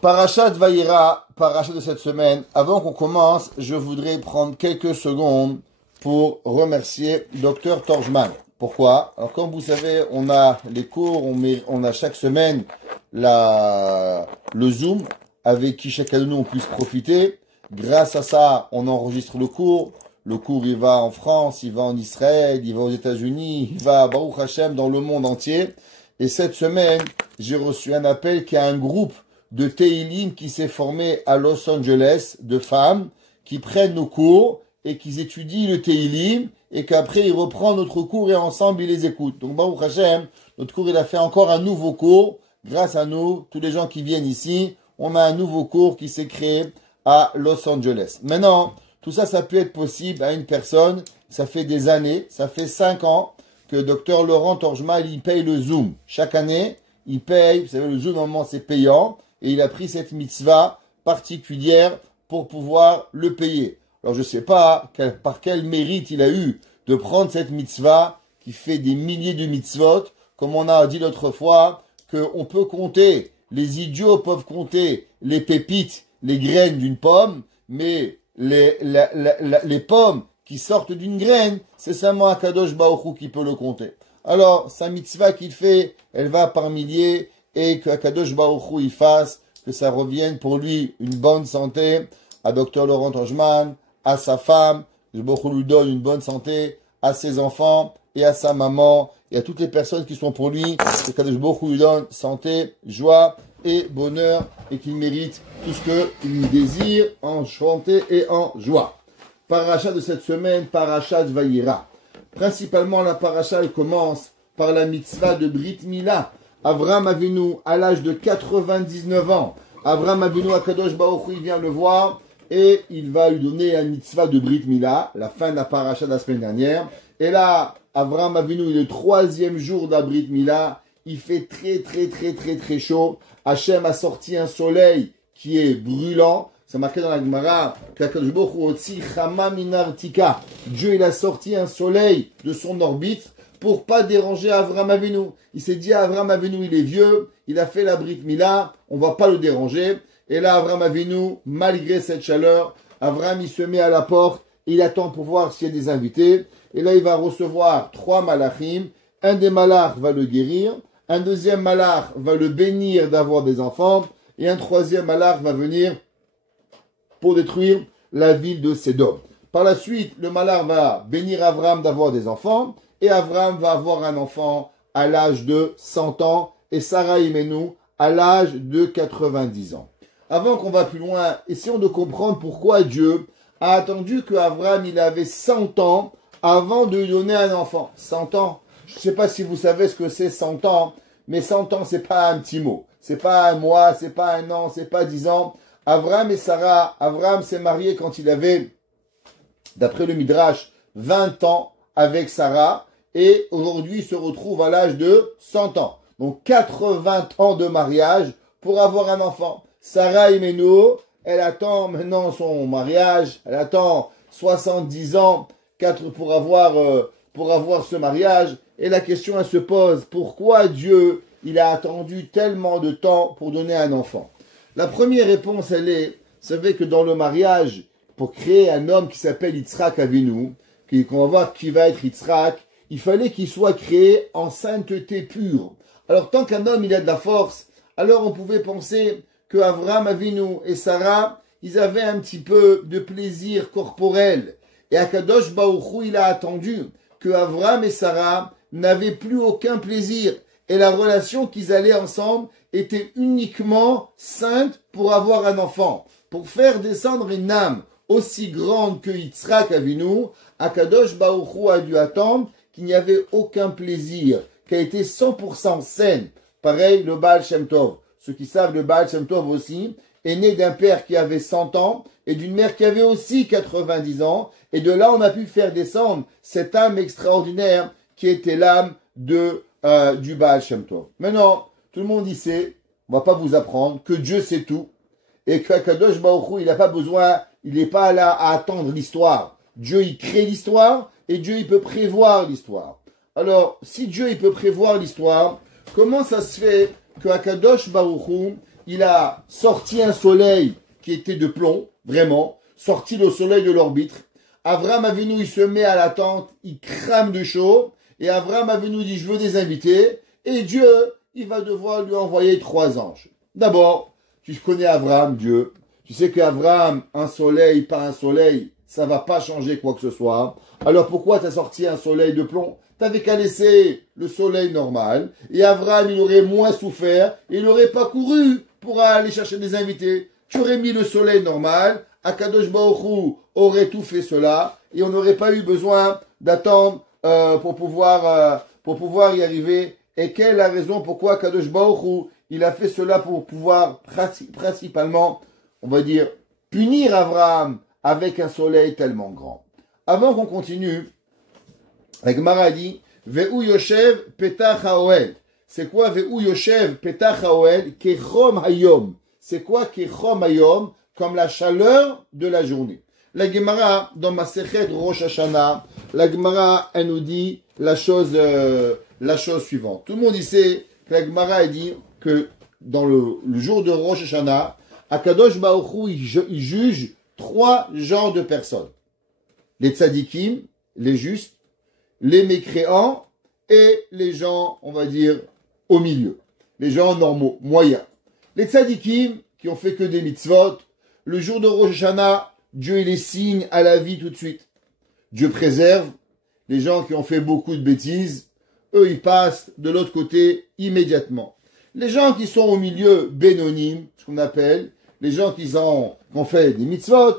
Parashat Vayera, parashat de cette semaine. Avant qu'on commence, je voudrais prendre quelques secondes pour remercier Dr Torjman. Pourquoi? Alors comme vous savez, on a les cours, on a chaque semaine le Zoom avec qui chacun de nous on puisse profiter. Grâce à ça, on enregistre le cours. Le cours, il va en France, il va en Israël, il va aux États-Unis, il va à Baruch Hashem dans le monde entier. Et cette semaine, j'ai reçu un appel qu'il y a un groupe de Teilim qui s'est formé à Los Angeles, de femmes, qui prennent nos cours et qui étudient le Teilim et qu'après ils reprennent notre cours et ensemble ils les écoutent. Donc Baruch Hashem, notre cours il a fait encore un nouveau cours. Grâce à nous, tous les gens qui viennent ici, on a un nouveau cours qui s'est créé à Los Angeles. Maintenant, tout ça, ça peut être possible à une personne. Ça fait des années, ça fait 5 ans que Dr Laurent Torjman, il paye le Zoom. Chaque année, il paye, vous savez, le Zoom, normalement, c'est payant. Et il a pris cette mitzvah particulière pour pouvoir le payer. Alors, je ne sais pas par quel mérite il a eu de prendre cette mitzvah qui fait des milliers de mitzvot. Comme on a dit l'autre fois, qu'on peut compter, les idiots peuvent compter les pépites, les graines d'une pomme, mais les pommes qui sortent d'une graine, c'est seulement Akadosh Baruch Hu qui peut le compter. Alors, sa mitzvah qu'il fait, elle va par milliers, et que Akadosh Baruch Hu y fasse, que ça revienne pour lui une bonne santé, à Dr Laurent Torjman, à sa femme, que Baruch Hu lui donne une bonne santé, à ses enfants, et à sa maman, et à toutes les personnes qui sont pour lui, que Akadosh Baruch Hu lui donne santé, joie, et bonheur, et qu'il mérite tout ce qu'il désire en santé et en joie. Parachat de cette semaine, Parashat Vayera. Principalement, la paracha, elle commence par la mitzvah de Brit Mila. Avraham Avinu, à l'âge de 99 ans, Avraham Avinu, Akadosh Baruch Hu, il vient le voir, et il va lui donner la mitzvah de Brit Mila, la fin de la paracha de la semaine dernière. Et là, Avraham Avinu, il est le 3e jour de la Brit Mila, il fait très chaud. Hachem a sorti un soleil qui est brûlant. C'est marqué dans la Gemara qu'Akadosh Baruch Hu otzi chama min artika. Dieu, il a sorti un soleil de son orbite pour pas déranger Avraham Avinu. Il s'est dit, Avraham Avinu, il est vieux, il a fait la Brit Mila, on va pas le déranger. Et là, Avraham Avinu, malgré cette chaleur, Avraham, il se met à la porte, il attend pour voir s'il y a des invités. Et là, il va recevoir 3 malachim. Un des malachs va le guérir. Un deuxième malach va le bénir d'avoir des enfants. Et un 3e malach va venir pour détruire la ville de Sédom. Par la suite, le malach va bénir Avraham d'avoir des enfants. Et Avraham va avoir un enfant à l'âge de 100 ans. Et Sarah Imenu à l'âge de 90 ans. Avant qu'on va plus loin, essayons de comprendre pourquoi Dieu a attendu que Avraham il avait 100 ans avant de lui donner un enfant. 100 ans. Je ne sais pas si vous savez ce que c'est 100 ans, mais 100 ans, c'est pas un petit mot. C'est pas un mois, c'est pas un an, c'est pas 10 ans. Avraham et Sarah, Avraham s'est marié quand il avait, d'après le Midrash, 20 ans avec Sarah, et aujourd'hui, il se retrouve à l'âge de 100 ans. Donc, 80 ans de mariage pour avoir un enfant. Sarah Imenu, elle attend maintenant son mariage, elle attend 70 ans pour avoir ce mariage. Et la question, elle se pose, pourquoi Dieu, il a attendu tellement de temps pour donner un enfant? La première réponse, elle est, vous savez que dans le mariage, pour créer un homme qui s'appelle Yitzhak Avinu, qu'on va voir qui va être Yitzhak, il fallait qu'il soit créé en sainteté pure. Alors, tant qu'un homme, il a de la force, alors on pouvait penser que Avraham Avinu et Sarah, ils avaient un petit peu de plaisir corporel. Et Akadosh Baruch Hu, il a attendu que Avraham et Sarah n'avaient plus aucun plaisir. Et la relation qu'ils allaient ensemble était uniquement sainte pour avoir un enfant. Pour faire descendre une âme aussi grande que Yitzhak Avinu, Akadosh Baruch Hu a dû attendre qu'il n'y avait aucun plaisir, qui a été 100% saine. Pareil, le Baal Shem Tov. Ceux qui savent, le Baal Shem Tov aussi est né d'un père qui avait 100 ans et d'une mère qui avait aussi 90 ans. Et de là, on a pu faire descendre cette âme extraordinaire qui était l'âme du Baal Shem Tov. Maintenant, tout le monde y sait, on va pas vous apprendre que Dieu sait tout et que Kadosh Baruch Hu, il n'a pas besoin, il n'est pas là à attendre l'histoire. Dieu, il crée l'histoire et Dieu, il peut prévoir l'histoire. Alors, si Dieu, il peut prévoir l'histoire, comment ça se fait que Kadosh Baruch Hu, il a sorti un soleil qui était de plomb, vraiment, sorti le soleil de l'orbite. Avraham Avinu, il se met à la tente, il crame de chaud, et Avraham Avinu dit, je veux des invités, et Dieu, il va devoir lui envoyer 3 anges. D'abord, tu connais Avraham, Dieu, tu sais qu'Avraham, un soleil, pas un soleil, ça va pas changer quoi que ce soit. Alors pourquoi t'as sorti un soleil de plomb? T'avais qu'à laisser le soleil normal, et Avraham, il aurait moins souffert, et il n'aurait pas couru pour aller chercher des invités. Tu aurais mis le soleil normal, Akadosh Baruch Hu aurait tout fait cela, et on n'aurait pas eu besoin d'attendre pour pouvoir y arriver. Et quelle est la raison pourquoi Akadosh Baruch Hu, il a fait cela pour pouvoir principalement, on va dire, punir Avraham avec un soleil tellement grand. Avant qu'on continue, la Gemara dit, Ve'u Yoshev Petach HaOel. C'est quoi Ve'u Yoshev Petach HaOel? Kechom Hayom. C'est quoi Kechom Hayom? Comme la chaleur de la journée. La Gemara, dans Masechet Rosh Hashanah, la Gemara, elle nous dit la chose suivante. Tout le monde sait que la Gemara, elle dit que dans le jour de Rosh Hashanah, Akadosh Baruch Hu, il juge 3 genres de personnes. Les tzadikim, les justes, les mécréants et les gens, on va dire, au milieu. Les gens normaux, moyens. Les tzadikim, qui ont fait que des mitzvot, le jour de Rosh Hashanah, Dieu il les signe à la vie tout de suite. Dieu préserve. Les gens qui ont fait beaucoup de bêtises, eux, ils passent de l'autre côté immédiatement. Les gens qui sont au milieu bénonim, ce qu'on appelle, les gens qui ont fait des mitzvot,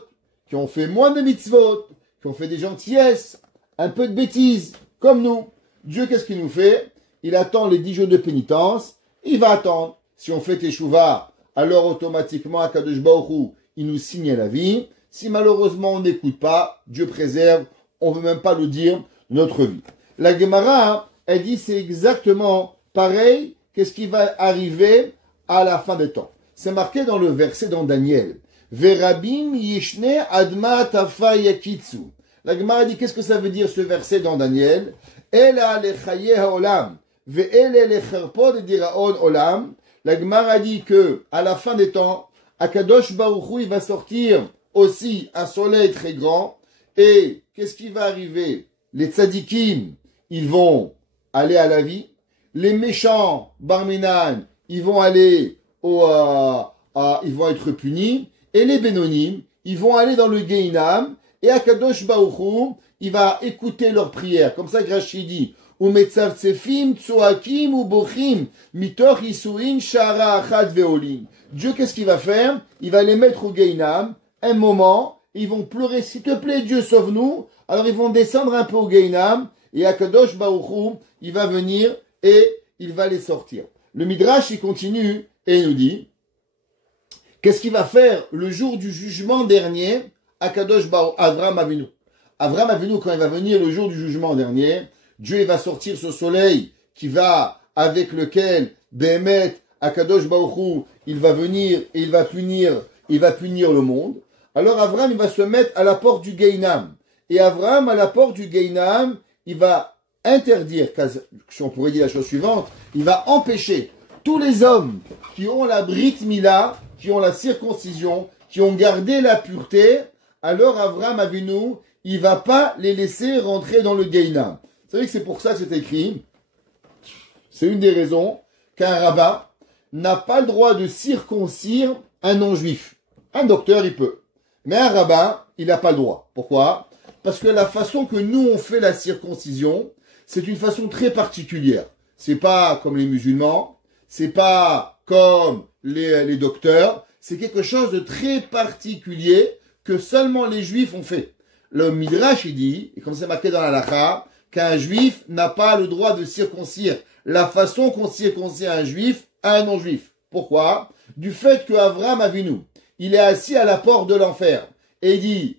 qui ont fait moins de mitzvot, qui ont fait des gentillesses, un peu de bêtises, comme nous. Dieu, qu'est-ce qu'il nous fait? Il attend les 10 jours de pénitence, il va attendre. Si on fait teshuva, alors automatiquement, Akadosh Baruch Hu, il nous signe la vie. Si malheureusement on n'écoute pas, Dieu préserve, on ne veut même pas le dire de notre vie. La Gemara, elle dit c'est exactement pareil qu'est-ce qui va arriver à la fin des temps. C'est marqué dans le verset dans Daniel. Verabim yishne adma tafa yakitsu. La Gemara dit qu'est-ce que ça veut dire ce verset dans Daniel? Ela lechaye haolam ve'ele lecherpod diraon olam. La Gemara dit que à la fin des temps, Akadosh Baruch Hu, il va sortir aussi un soleil très grand. Et qu'est-ce qui va arriver? Les tzadikim, ils vont aller à la vie. Les méchants, Barminan, ils vont aller ils vont être punis. Et les bénonim, ils vont aller dans le Gehinam. Et Akadosh Baruch Hu, il va écouter leurs prières. Comme ça, Rashi dit, Umetzavtsefim tsoakim ubochim mitoch isuin shara achat veolin. Dieu, qu'est-ce qu'il va faire? Il va les mettre au Gehinam, un moment, ils vont pleurer, s'il te plaît, Dieu, sauve-nous. Alors ils vont descendre un peu au Gehinam, et Akadosh Baruch Hu, il va venir, et il va les sortir. Le Midrash, il continue, et il nous dit, qu'est-ce qu'il va faire le jour du jugement dernier? Akadosh Baruch Avraham Avinu. Avraham Avinu, quand il va venir le jour du jugement dernier, Dieu il va sortir ce soleil qui va, avec lequel, Behemet, Akadosh Baruch Hu, il va venir et il va punir le monde. Alors Avraham, il va se mettre à la porte du Gehinam. Et Avraham, à la porte du Gehinam, il va interdire, si on pourrait dire la chose suivante, il va empêcher tous les hommes qui ont la Brit Mila, qui ont la circoncision, qui ont gardé la pureté, alors Avraham Avinu, il va pas les laisser rentrer dans le Gehinam. Vous savez que c'est pour ça que c'est écrit. C'est une des raisons qu'un rabbin n'a pas le droit de circoncire un non-juif. Un docteur, il peut. Mais un rabbin, il n'a pas le droit. Pourquoi? Parce que la façon que nous, on fait la circoncision, c'est une façon très particulière. C'est pas comme les musulmans, c'est pas comme les docteurs, c'est quelque chose de très particulier que seulement les juifs ont fait. Le Midrash, il dit, et comme c'est marqué dans la halakha, qu'un juif n'a pas le droit de circoncire la façon qu'on circoncie un juif à un non-juif. Pourquoi? Du fait que Avraham Avinu, il est assis à la porte de l'enfer, et il dit,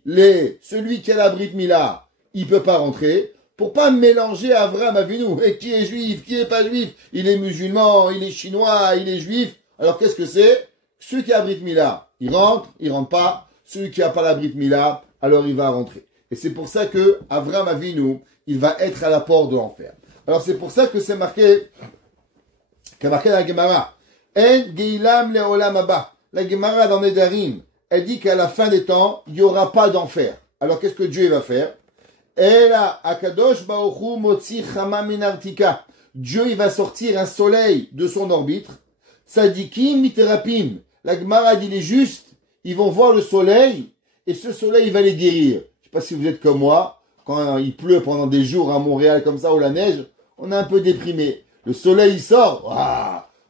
celui qui a la Brit Mila, il peut pas rentrer, pour pas mélanger Avraham Avinu, et qui est juif, qui est pas juif, il est musulman, il est chinois, il est juif, alors qu'est-ce que c'est? Celui qui a la Brit Mila, il rentre pas, celui qui a pas la Brit Mila, alors il va rentrer. Et c'est pour ça que Avraham Avinu, il va être à la porte de l'enfer. Alors c'est pour ça que c'est marqué dans la Gemara, En Geilam Leolam Abba. La Gemara dans Nedarim, elle dit qu'à la fin des temps, il n'y aura pas d'enfer. Alors qu'est-ce que Dieu va faire? Ela Akadosh Baoru Motzi Chama Minartika. Dieu il va sortir un soleil de son orbite. Tzadikim Miterapim. La Gemara dit les justes, ils vont voir le soleil et ce soleil il va les guérir. Je sais pas si vous êtes comme moi, quand il pleut pendant des jours à Montréal comme ça ou la neige, on est un peu déprimé. Le soleil il sort.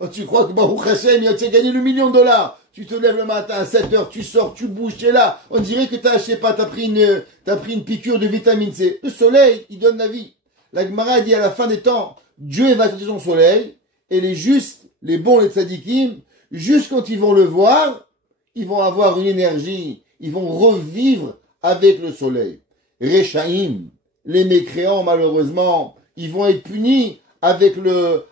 Waouh, tu crois que Baruch Hashem, tu as gagné le $1 000 000. Tu te lèves le matin à 7 heures, tu sors, tu bouges, tu es là. On dirait que je sais pas, t'as pris une piqûre de vitamine C. Le soleil, il donne la vie. La Gemara dit à la fin des temps, Dieu va sortir son soleil, et les justes, les bons, les tzadikim, juste quand ils vont le voir, ils vont avoir une énergie, ils vont revivre avec le soleil. Rechaim, les mécréants, malheureusement, ils vont être punis avec le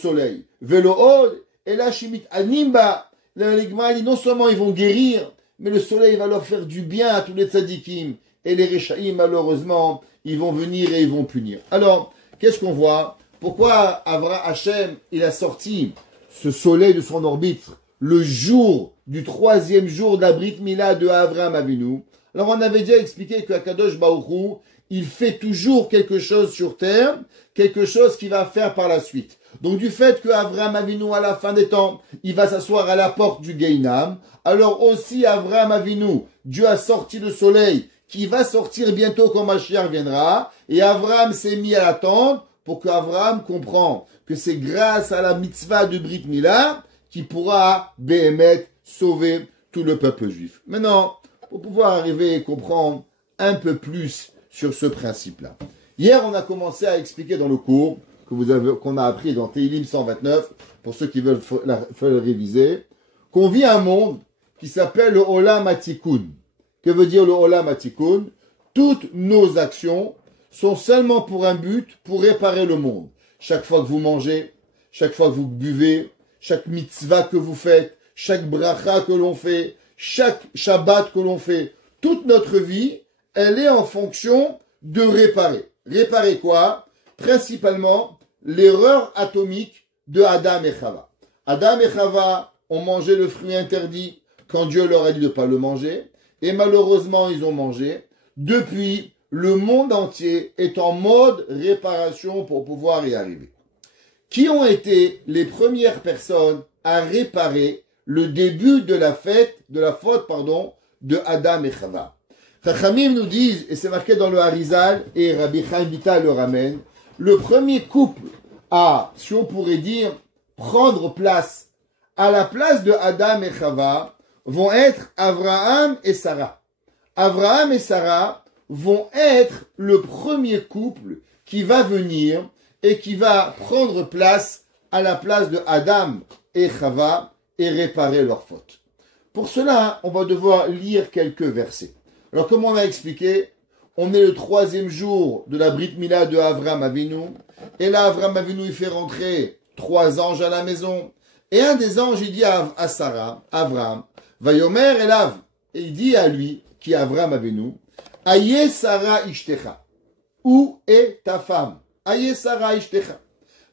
soleil. Velohod, et là, Shimit Animba, l'Enigma dit non seulement ils vont guérir, mais le soleil va leur faire du bien à tous les tzadikim. Et les Rechaim, malheureusement, ils vont venir et ils vont punir. Alors, qu'est-ce qu'on voit? Pourquoi Avraham Hashem, il a sorti ce soleil de son orbite le jour du 3e jour de la Brit Mila de Avraham Avinu? Alors, on avait déjà expliqué que Akadosh Baruch Hu, il fait toujours quelque chose sur terre, quelque chose qu'il va faire par la suite. Donc du fait que Avraham Avinu à la fin des temps, il va s'asseoir à la porte du Gehinam, alors aussi Avraham Avinu, Dieu a sorti le soleil qui va sortir bientôt quand Mashiach viendra, et Avraham s'est mis à l'attendre pour qu'Avraham comprenne que c'est grâce à la mitzvah de Brit Mila qu'il pourra Béhémet sauver tout le peuple juif. Maintenant, pour pouvoir arriver et comprendre un peu plus sur ce principe-là. Hier, on a commencé à expliquer dans le cours qu'on a appris dans Tehillim 129, pour ceux qui veulent le réviser, qu'on vit un monde qui s'appelle le Olam HaTikun. Que veut dire le Olam HaTikun? Toutes nos actions sont seulement pour un but, pour réparer le monde. Chaque fois que vous mangez, chaque fois que vous buvez, chaque mitzvah que vous faites, chaque bracha que l'on fait, chaque Shabbat que l'on fait, toute notre vie, elle est en fonction de réparer. Réparer quoi? Principalement l'erreur atomique de Adam et Chava. Adam et Chava ont mangé le fruit interdit quand Dieu leur a dit de ne pas le manger, et malheureusement ils ont mangé. Depuis, le monde entier est en mode réparation pour pouvoir y arriver. Qui ont été les premières personnes à réparer le début de la faute de Adam et Chava? Chachamim nous disent, et c'est marqué dans le Harizal, et Rabbi Chaim Vital le ramène, le premier couple à, si on pourrait dire, prendre place, à la place de Adam et Chava, vont être Abraham et Sarah. Abraham et Sarah vont être le premier couple qui va venir et qui va prendre place à la place de Adam et Chava et réparer leur faute. Pour cela, on va devoir lire quelques versets. Alors, comme on a expliqué, on est le 3e jour de la Brit Mila de Avraham Avinu. Et là, Avraham Avinu, il fait rentrer 3 anges à la maison. Et un des anges, il dit à Sarah, Avraham, Vayomer Elav. Et il dit à lui, qui est Avraham Avinu, Aye Sarah Ishtecha. Où est ta femme? Aye Sarah Ishtecha.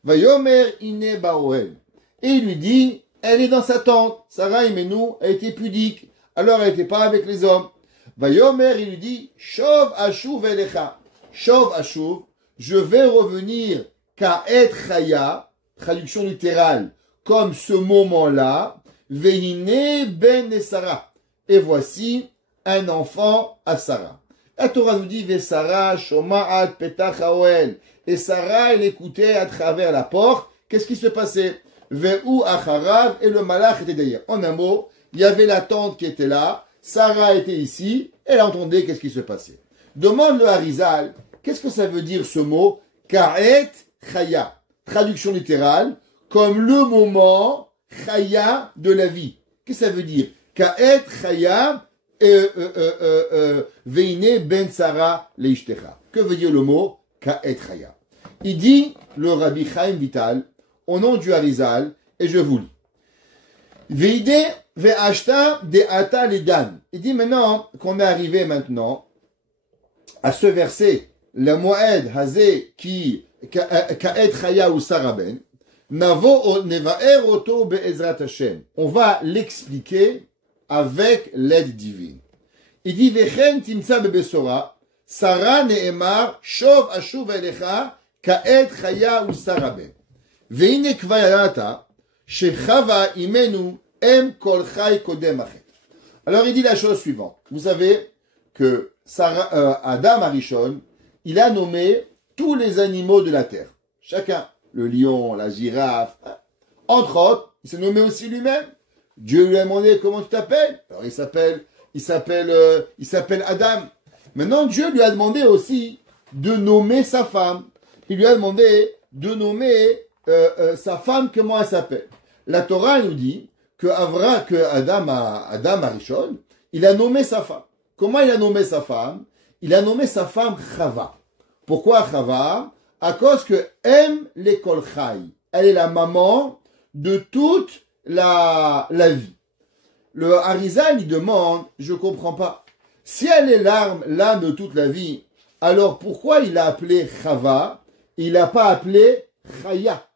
Vayomer Ine Baoel. Et il lui dit, elle est dans sa tente. Sarah Imenu a été pudique. Alors elle n'était pas avec les hommes. Vayomer, il lui dit, Shov Ashuv Elecha. Shov Ashuv, je vais revenir Ka'et Chaya, traduction littérale, comme ce moment-là, Vehine Ben et Sarah. Et voici un enfant à Sarah. La Torah nous dit, Vesara Shoma'at Petach Haoel. Et Sarah, elle écoutait à travers la porte. Qu'est-ce qui se passait? Ve'u Acharav, et le malach était derrière. En un mot, il y avait la tante qui était là. Sarah était ici, elle entendait qu'est-ce qui se passait. Demande le Harizal, qu'est-ce que ça veut dire ce mot? Ka'et Chaya. Traduction littérale, comme le moment Chaya de la vie. Qu'est-ce que ça veut dire? Ka'et Chaya Veine Ben Sarah Leishtecha. Que veut dire le mot Ka'et Chaya? Il dit, le Rabbi Chaim Vital, au nom du Harizal, et je vous lis. Veide ve'ashta de'ata ledan. Il dit maintenant qu'on est arrivé maintenant à ce verset, le moed hazé qui ka'et chaya ou saraben. Navo nevaer oto be'ezrat Hashem. On va l'expliquer avec l'aide divine. Il dit vechen timtsa bebesora, Sarah ne'emar shov ashuv elecha ka'et chaya u'sara ben. Ve'ine kvar yadata shechava imenu em kol chay kodem achet. Alors il dit la chose suivante. Vous savez que Adam Arishon, il a nommé tous les animaux de la terre. Chacun. Le lion, la girafe. Entre autres, il s'est nommé aussi lui-même. Dieu lui a demandé comment tu t'appelles. Alors il s'appelle Adam. Maintenant, Dieu lui a demandé aussi de nommer sa femme. Il lui a demandé de nommer sa femme, comment elle s'appelle. La Torah nous dit que Adam Arishon, il a nommé sa femme. Comment il a nommé sa femme? Il a nommé sa femme Chava. Pourquoi Chava? À cause que aime l'école Chai. Elle est la maman de toute la vie. Le Harizal, il demande, je comprends pas. Si elle est l'âme de toute la vie, alors pourquoi il a appelé Chava? Il n'a pas appelé Chaya.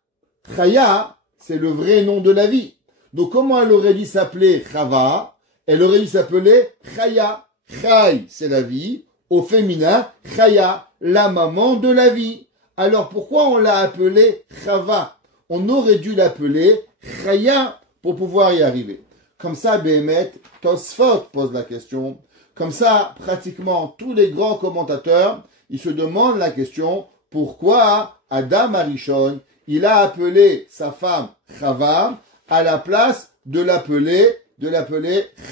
Chaya, c'est le vrai nom de la vie. Donc comment elle aurait dû s'appeler Chava? Elle aurait dû s'appeler Chaya. Chai, c'est la vie. Au féminin, Chaya, la maman de la vie. Alors pourquoi on l'a appelé Chava? On aurait dû l'appeler Chaya pour pouvoir y arriver. Comme ça, Béhémet, Tosfot pose la question. Comme ça, pratiquement tous les grands commentateurs, ils se demandent la question, pourquoi Adam Arishon, il a appelé sa femme Chava à la place de l'appeler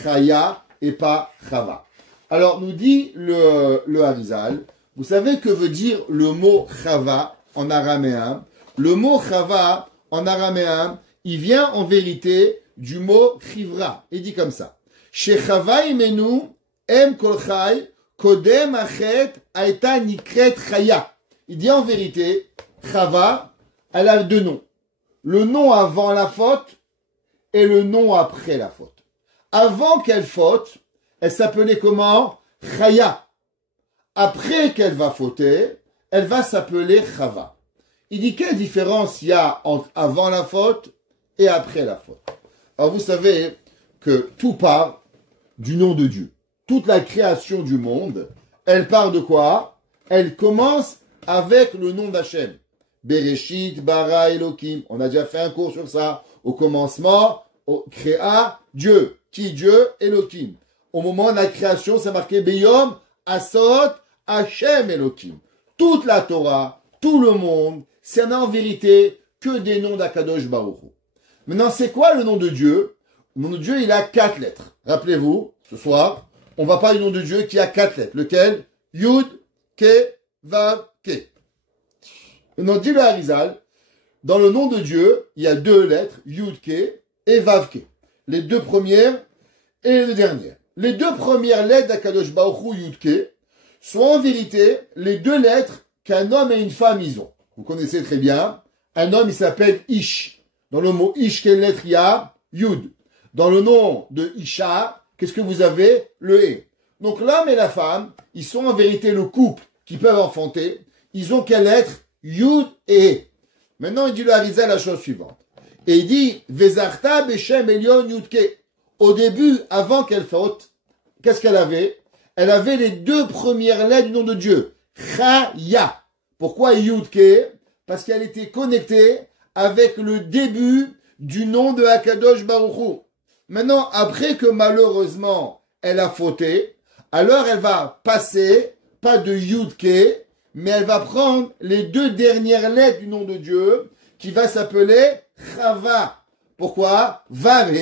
Chaya et pas Chava. Alors, nous dit le Harizal, vous savez que veut dire le mot Chava en araméen? Le mot Chava en araméen, il vient en vérité du mot Chivra. Il dit comme ça. Chez Chava imenu em kol chai kodem achet aita nikret chaya. Il dit en vérité, Chava, elle a deux noms. Le nom avant la faute et le nom après la faute. Avant qu'elle faute, elle s'appelait comment? Chaya. Après qu'elle va fauter, elle va s'appeler Chava. Il dit quelle différence il y a entre avant la faute et après la faute. Alors vous savez que tout part du nom de Dieu. Toute la création du monde, elle part de quoi? Elle commence avec le nom d'Hachem. Bereshit, bara, Elohim. On a déjà fait un cours sur ça. Au commencement, créa Dieu. Qui Dieu? Elohim. Au moment de la création, c'est marqué Beyom, Asot, Hachem Elohim. Toute la Torah, tout le monde, c'est en vérité que des noms d'Akadosh Baruch Hu. Maintenant, c'est quoi le nom de Dieu? Le nom de Dieu, il a 4 lettres. Rappelez-vous, ce soir, on va parler du nom de Dieu qui a 4 lettres. Lequel? Yud, Ke, Vav, Ke. Maintenant, dit le Harizal, dans le nom de Dieu, il y a 2 lettres, Yud, Ke et Vav, Ke. Les 2 premières et les 2 dernières. Les 2 premières lettres d'Akadosh Baruch Hu, Yud, Ke, sont en vérité les 2 lettres qu'un homme et une femme ils ont. Vous connaissez très bien. Un homme, il s'appelle Ish. Dans le mot Ish, quelle lettre il y a? Yud. Dans le nom de Isha, qu'est-ce que vous avez? Le E. Donc l'homme et la femme, ils sont en vérité le couple qui peuvent enfanter. Ils ont quelle lettre? Yud et E. Maintenant, il dit le Harizal la chose suivante. Et il dit, Vezarta Beshem Elion Yudke. Au début, avant qu'elle faute, qu'est-ce qu'elle avait? Elle avait les 2 premières lettres du nom de Dieu. Chaya. Pourquoi Yudke? Parce qu'elle était connectée avec le début du nom de Akadosh Baruch Hu. Maintenant, après que malheureusement, elle a fauté, alors elle va passer, pas de Yudke, mais elle va prendre les 2 dernières lettres du nom de Dieu, qui va s'appeler Chava. Pourquoi? Vave.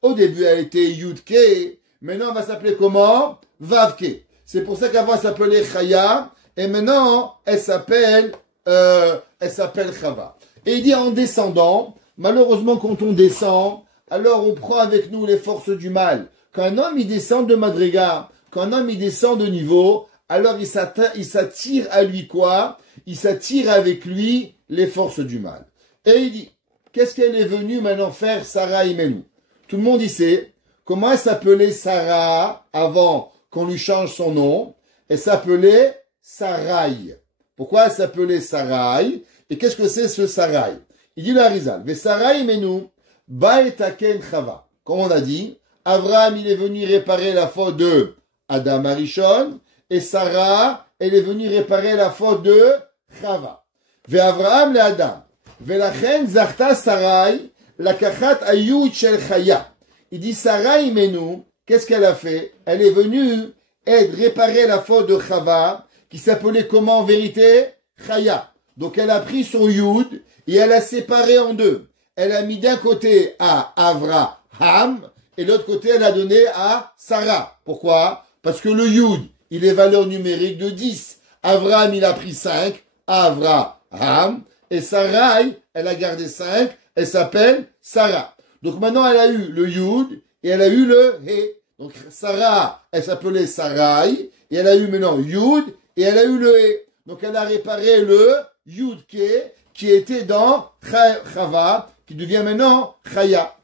Au début, elle était Yudke. Maintenant, elle va s'appeler comment? Vavke. C'est pour ça qu'avant, elle s'appelait Chaya. Et maintenant, elle s'appelle Chava. Et il dit en descendant, malheureusement, quand on descend, alors on prend avec nous les forces du mal. Quand un homme, il descend de Madriga, quand un homme, il descend de niveau, alors il s'attire à lui quoi? Il s'attire avec lui les forces du mal. Et il dit, qu'est-ce qu'elle est venue maintenant faire Sarah Imenu? Tout le monde y sait. Comment elle s'appelait Sarah avant qu'on lui change son nom? Elle s'appelait Sarai. Pourquoi elle s'appelait Sarai? Et qu'est-ce que c'est ce Sarai? Il dit le Harizal, Vesara imenu, baetaken chava. Comme on a dit, Abraham, il est venu réparer la faute de Adam Arishon, et Sarah, elle est venue réparer la faute de Chava. Ve Abraham le Adam. Velachen zarta Sarai, la kachat ayut shel chaya. Il dit Sarah imenu, qu'est-ce qu'elle a fait? Elle est venue réparer la faute de Chava, qui s'appelait comment en vérité? Chaya. Donc elle a pris son Yud et elle a séparé en deux. Elle a mis d'un côté à Avraham et l'autre côté elle a donné à Sarah. Pourquoi? Parce que le Yud, il est valeur numérique de 10. Avraham, il a pris 5. Avraham. Et Sarai, elle a gardé 5. Elle s'appelle Sarah. Donc maintenant elle a eu le Yud et elle a eu le He. Donc Sarah, elle s'appelait Sarai. Et elle a eu maintenant Yud et elle a eu le He. Donc elle a réparé le Yud-Ke qui était dans Chava, qui devient maintenant Chaya.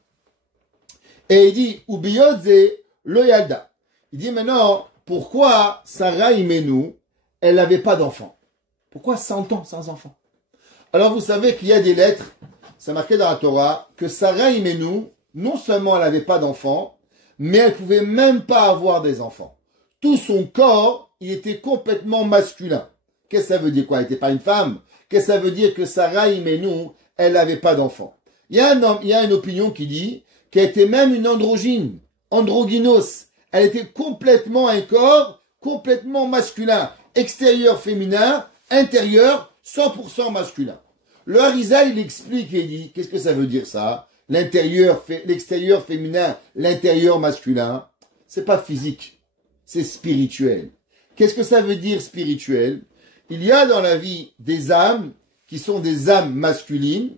Et il dit, Ubiyodze lo yalda. Il dit maintenant, pourquoi Sarah Imenu, elle n'avait pas d'enfant? Pourquoi 100 ans sans enfant? Alors vous savez qu'il y a des lettres, c'est marqué dans la Torah, que Sarah Imenu, non seulement elle n'avait pas d'enfant, mais elle pouvait même pas avoir des enfants. Tout son corps, il était complètement masculin. Qu'est-ce que ça veut dire quoi? Elle n'était pas une femme. Qu'est-ce que ça veut dire que Sarah Imenu, elle n'avait pas d'enfant? Il y a une opinion qui dit qu'elle était même une androgyne, androgynos. Elle était complètement un corps, complètement masculin. Extérieur féminin, intérieur 100% masculin. Le Harizal, il explique et il dit, qu'est-ce que ça veut dire ça? L'extérieur féminin, l'intérieur masculin. C'est pas physique, c'est spirituel. Qu'est-ce que ça veut dire spirituel? Il y a dans la vie des âmes qui sont des âmes masculines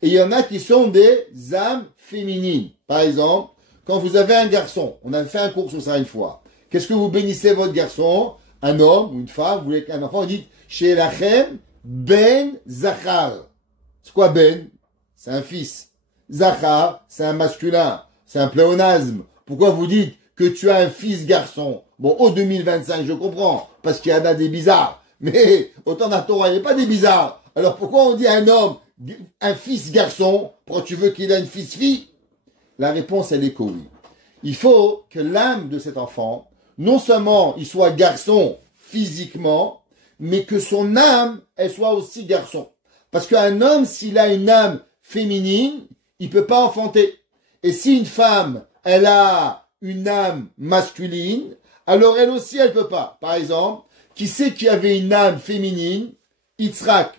et il y en a qui sont des âmes féminines. Par exemple, quand vous avez un garçon, on a fait un cours sur ça une fois. Qu'est-ce que vous bénissez votre garçon? Un homme ou une femme, vous voulez qu'un enfant, vous dites chez Lachem Ben Zachar. C'est quoi Ben? C'est un fils. Zachar, c'est un masculin. C'est un pléonasme. Pourquoi vous dites que tu as un fils garçon? Bon, au 2025, je comprends, parce qu'il y en a des bizarres. Mais autant dans la Torah, il n'y a pas des bizarres. Alors pourquoi on dit à un homme, un fils garçon, pourquoi tu veux qu'il ait une fils fille? La réponse, elle est que oui. Il faut que l'âme de cet enfant, non seulement il soit garçon physiquement, mais que son âme, elle soit aussi garçon. Parce qu'un homme, s'il a une âme féminine, il peut pas enfanter. Et si une femme, elle a une âme masculine, alors elle aussi, elle peut pas. Par exemple, qui c'est qui avait une âme féminine? Yitzhak.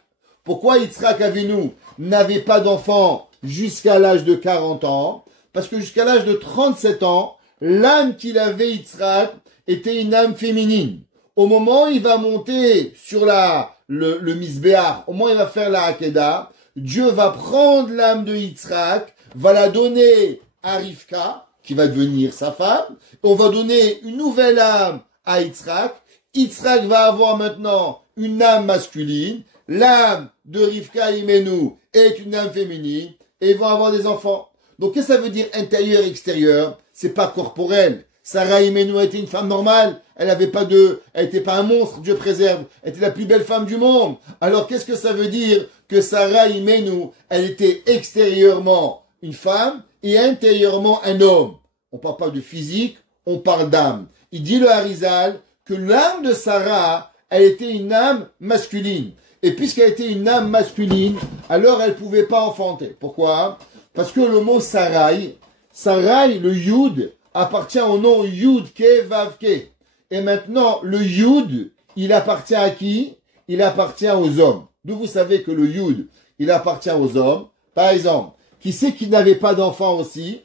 Pourquoi Yitzhak Avinu n'avait pas d'enfant jusqu'à l'âge de 40 ans? Parce que jusqu'à l'âge de 37 ans, l'âme qu'il avait Yitzhak était une âme féminine. Au moment où il va monter sur le Misbéach, au moment où il va faire la Hakeda, Dieu va prendre l'âme de Yitzhak, va la donner à Rivka, qui va devenir sa femme. On va donner une nouvelle âme à Yitzhak. Yitzhak va avoir maintenant une âme masculine. L'âme de Rivka Imenu est une âme féminine. Et ils vont avoir des enfants. Donc, qu'est-ce que ça veut dire intérieur, extérieur? C'est pas corporel. Sarah Imenu était une femme normale. Elle était pas un monstre, Dieu préserve. Elle était la plus belle femme du monde. Alors, qu'est-ce que ça veut dire que Sarah Imenu, elle était extérieurement une femme et intérieurement un homme? On parle pas de physique, on parle d'âme. Il dit le Harizal que l'âme de Sarah, elle était une âme masculine. Et puisqu'elle était une âme masculine, alors elle pouvait pas enfanter. Pourquoi? Parce que le mot Sarai, le Yud, appartient au nom Yud Ke Vav Ke. Et maintenant, le Yud, il appartient à qui? Il appartient aux hommes. D'où vous savez que le Yud, il appartient aux hommes. Par exemple, qui c'est qui n'avait pas d'enfant aussi?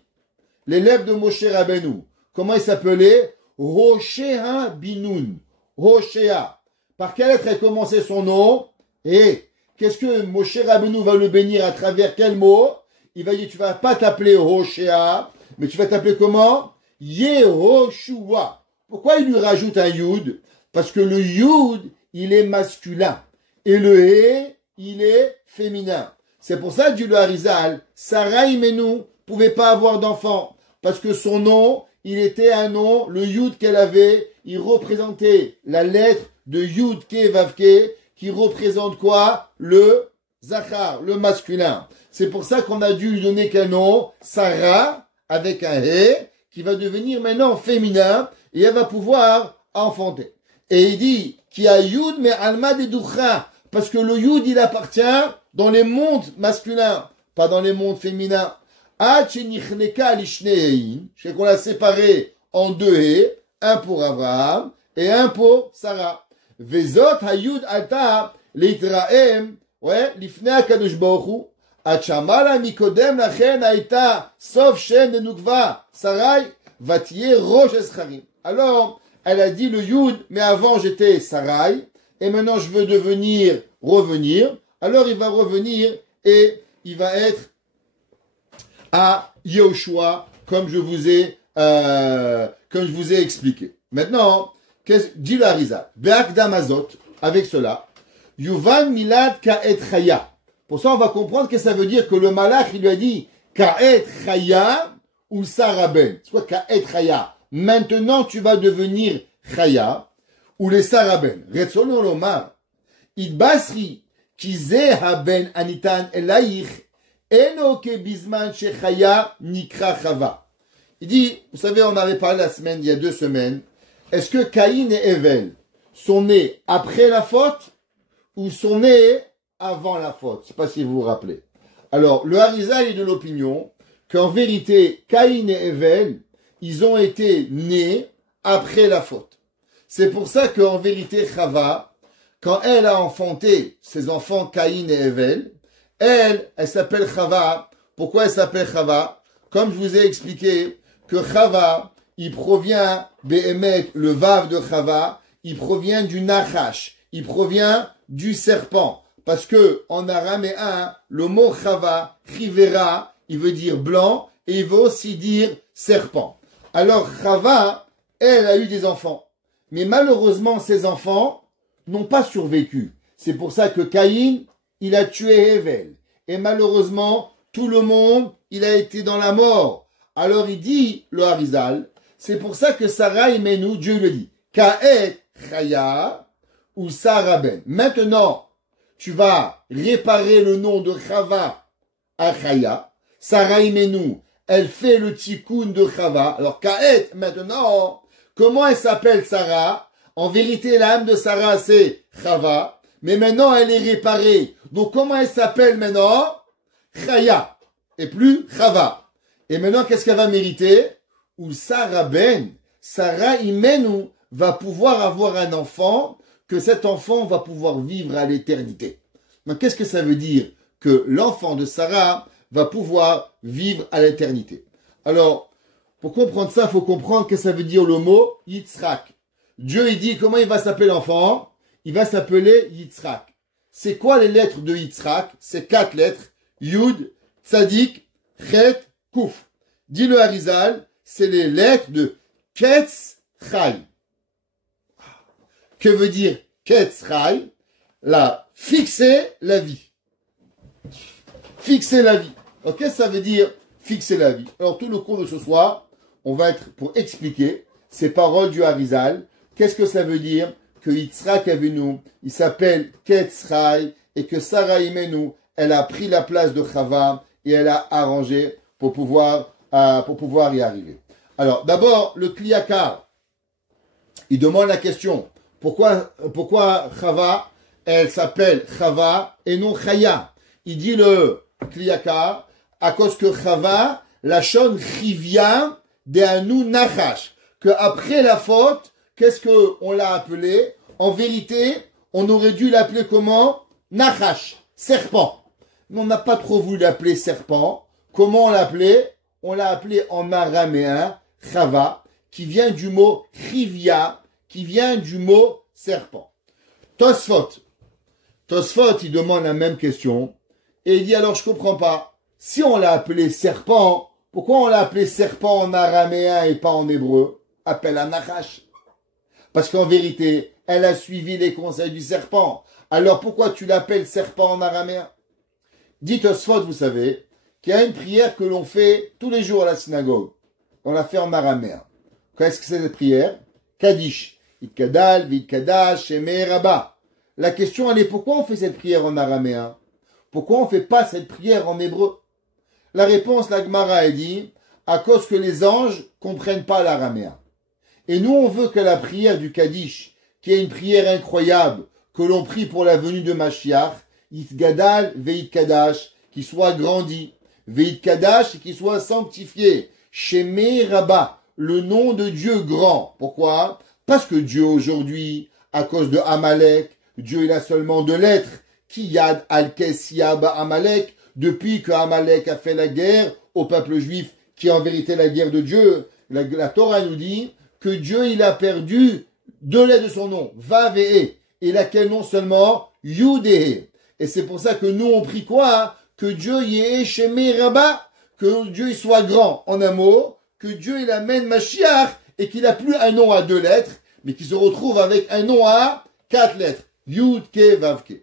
L'élève de Moshe Rabbeinu. Comment il s'appelait? Hoshea Binoun. Hoshea. Par quelle lettre a commencé son nom? Et qu'est-ce que Moshe Rabbeinu va le bénir à travers quel mot? Il va dire, tu vas pas t'appeler Hoshea, mais tu vas t'appeler comment? Yehoshua. Pourquoi il lui rajoute un Yud? Parce que le Yud, il est masculin. Et le He, il est féminin. C'est pour ça que Dieu le Harizal, Sarah Imenu pouvait pas avoir d'enfant. Parce que son nom, il était un nom, le Yud qu'elle avait, il représentait la lettre de Yud Ke Vav Ke, qui représente quoi? Le Zachar, le masculin. C'est pour ça qu'on a dû lui donner quel nom? Sarah, avec un He, qui va devenir maintenant féminin, et elle va pouvoir enfanter. Et il dit, qui a Yud mais Alma de Ducha, parce que le Yud, il appartient dans les mondes masculins, pas dans les mondes féminins. C'est qu'on l'a séparé en deux He, un pour Abraham et un pour Sarah. Vezot hayud alta litraem, ouais, lifnei HaKadosh Baruch Hu, Achamala mikodem lachen haïta, sauf shen de Nukva, Sarai, vatiye rosh escharim. Alors, elle a dit le Yud, mais avant j'étais Sarai, et maintenant je veux revenir. Alors il va revenir et il va être à Yehoshua, comme je vous ai expliqué. Maintenant, dit le Harizal, Be'akdam Azot, avec cela, Yuvan milad ka'et chaya. Pour ça, on va comprendre que ça veut dire que le malach, il lui a dit ka'et chaya ou saraben. C'est quoi ka'et chaya? Maintenant, tu vas devenir chaya ou les saraben. Retzono lomar, idbasri kize haben anitan elaich eno ke bizman shechaya nikra chava. Il dit, vous savez, on avait parlé il y a 2 semaines, est-ce que Caïn et Evel sont nés après la faute ou sont nés avant la faute? Je ne sais pas si vous vous rappelez. Alors, le Harizal est de l'opinion qu'en vérité, Caïn et Evel, ils ont été nés après la faute. C'est pour ça qu'en vérité, Chava, quand elle a enfanté ses enfants Caïn et Evel, elle s'appelle Chava. Pourquoi elle s'appelle Chava? Comme je vous ai expliqué que Chava, il provient, Behemet, le Vav de Chava, il provient du Nachash, il provient du serpent. Parce que, en araméen, le mot Chava, Chivera, il veut dire blanc, et il veut aussi dire serpent. Alors, Chava, elle a eu des enfants. Mais malheureusement, ces enfants n'ont pas survécu. C'est pour ça que Caïn, il a tué Hevel. Et malheureusement, tout le monde, il a été dans la mort. Alors il dit, le Harizal, c'est pour ça que Sarah Imenu, Dieu le dit, Ka'et Chaya ou Saraben. Maintenant, tu vas réparer le nom de Chava à Chaya. Sarah Imenu, elle fait le tikkun de Chava. Alors Ka'et, maintenant, comment elle s'appelle Sarah? En vérité, l'âme de Sarah, c'est Chava. Mais maintenant, elle est réparée. Donc comment elle s'appelle maintenant? Chaya. Et plus Chava. Et maintenant, qu'est-ce qu'elle va mériter? Ou Sarah Imenu va pouvoir avoir un enfant, que cet enfant va pouvoir vivre à l'éternité. Donc, qu'est-ce que ça veut dire? Que l'enfant de Sarah va pouvoir vivre à l'éternité. Alors, pour comprendre ça, il faut comprendre que ça veut dire le mot Yitzhak. Dieu, il dit comment il va s'appeler l'enfant? Il va s'appeler Yitzhak. C'est quoi les lettres de Yitzhak? C'est 4 lettres. Yud, Tzadik, Chet, Kouf. Dit le Harizal, c'est les lettres de Ketz Chai. Que veut dire Ketz Chai? La fixer la vie. Fixer la vie. Alors qu'est-ce que ça veut dire fixer la vie? Alors tout le cours de ce soir, on va être pour expliquer ces paroles du Harizal. Qu'est-ce que ça veut dire que Yitzhak Avinu, il s'appelle Ketz Chai et que Sarah Imenu, elle a pris la place de Chava et elle a arrangé pour pouvoir y arriver. Alors, d'abord, le Kliyakar, il demande la question, pourquoi Chava, elle s'appelle Chava et non Chaya? Il dit le Kliyakar, à cause que Chava, la shon Chivia de Anu Nachash, que après la faute, qu'est-ce qu'on l'a appelé? En vérité, on aurait dû l'appeler comment? Nachash, serpent. Mais on n'a pas trop voulu l'appeler serpent. Comment on l'a appelé? On l'a appelé en araméen Chava, qui vient du mot Chivia, qui vient du mot serpent. Tosfot, il demande la même question, et il dit alors je comprends pas, si on l'a appelé serpent, pourquoi on l'a appelé serpent en araméen et pas en hébreu? Appelle à Nachash. Parce qu'en vérité, elle a suivi les conseils du serpent. Alors pourquoi tu l'appelles serpent en araméen? Dit Tosfot, vous savez, qu'il y a une prière que l'on fait tous les jours à la synagogue. On la fait en araméen. Qu'est-ce que c'est cette prière? Kaddish. Itkadal, Vitkadash, Shemé, Rabba. La question, elle est pourquoi on fait cette prière en araméen? Pourquoi on ne fait pas cette prière en hébreu? La réponse, la Gemara, elle dit, à cause que les anges comprennent pas l'araméen. Et nous, on veut que la prière du Kaddish, qui est une prière incroyable, que l'on prie pour la venue de Mashiach, Yitgadal Veit Kadash, qui soit grandi, Veit Kadash, qui soit sanctifié, Shemé Rabba, le nom de Dieu grand. Pourquoi? Parce que Dieu aujourd'hui, à cause de Amalek, Dieu il a seulement deux lettres, Kiyad Al-Kesiya Amalek, depuis que Amalek a fait la guerre au peuple juif, qui est en vérité la guerre de Dieu. La Torah nous dit que Dieu il a perdu deux lettres de son nom, Vav et E. Et laquelle non seulement Yud et E. Et c'est pour ça que nous on prie quoi? Que Dieu y ait Shemé Rabba, que Dieu il soit grand. En un mot, que Dieu il amène Mashiach et qu'il n'a plus un nom à deux lettres, mais qu'il se retrouve avec un nom à quatre lettres. Yud Ke Vav Ke.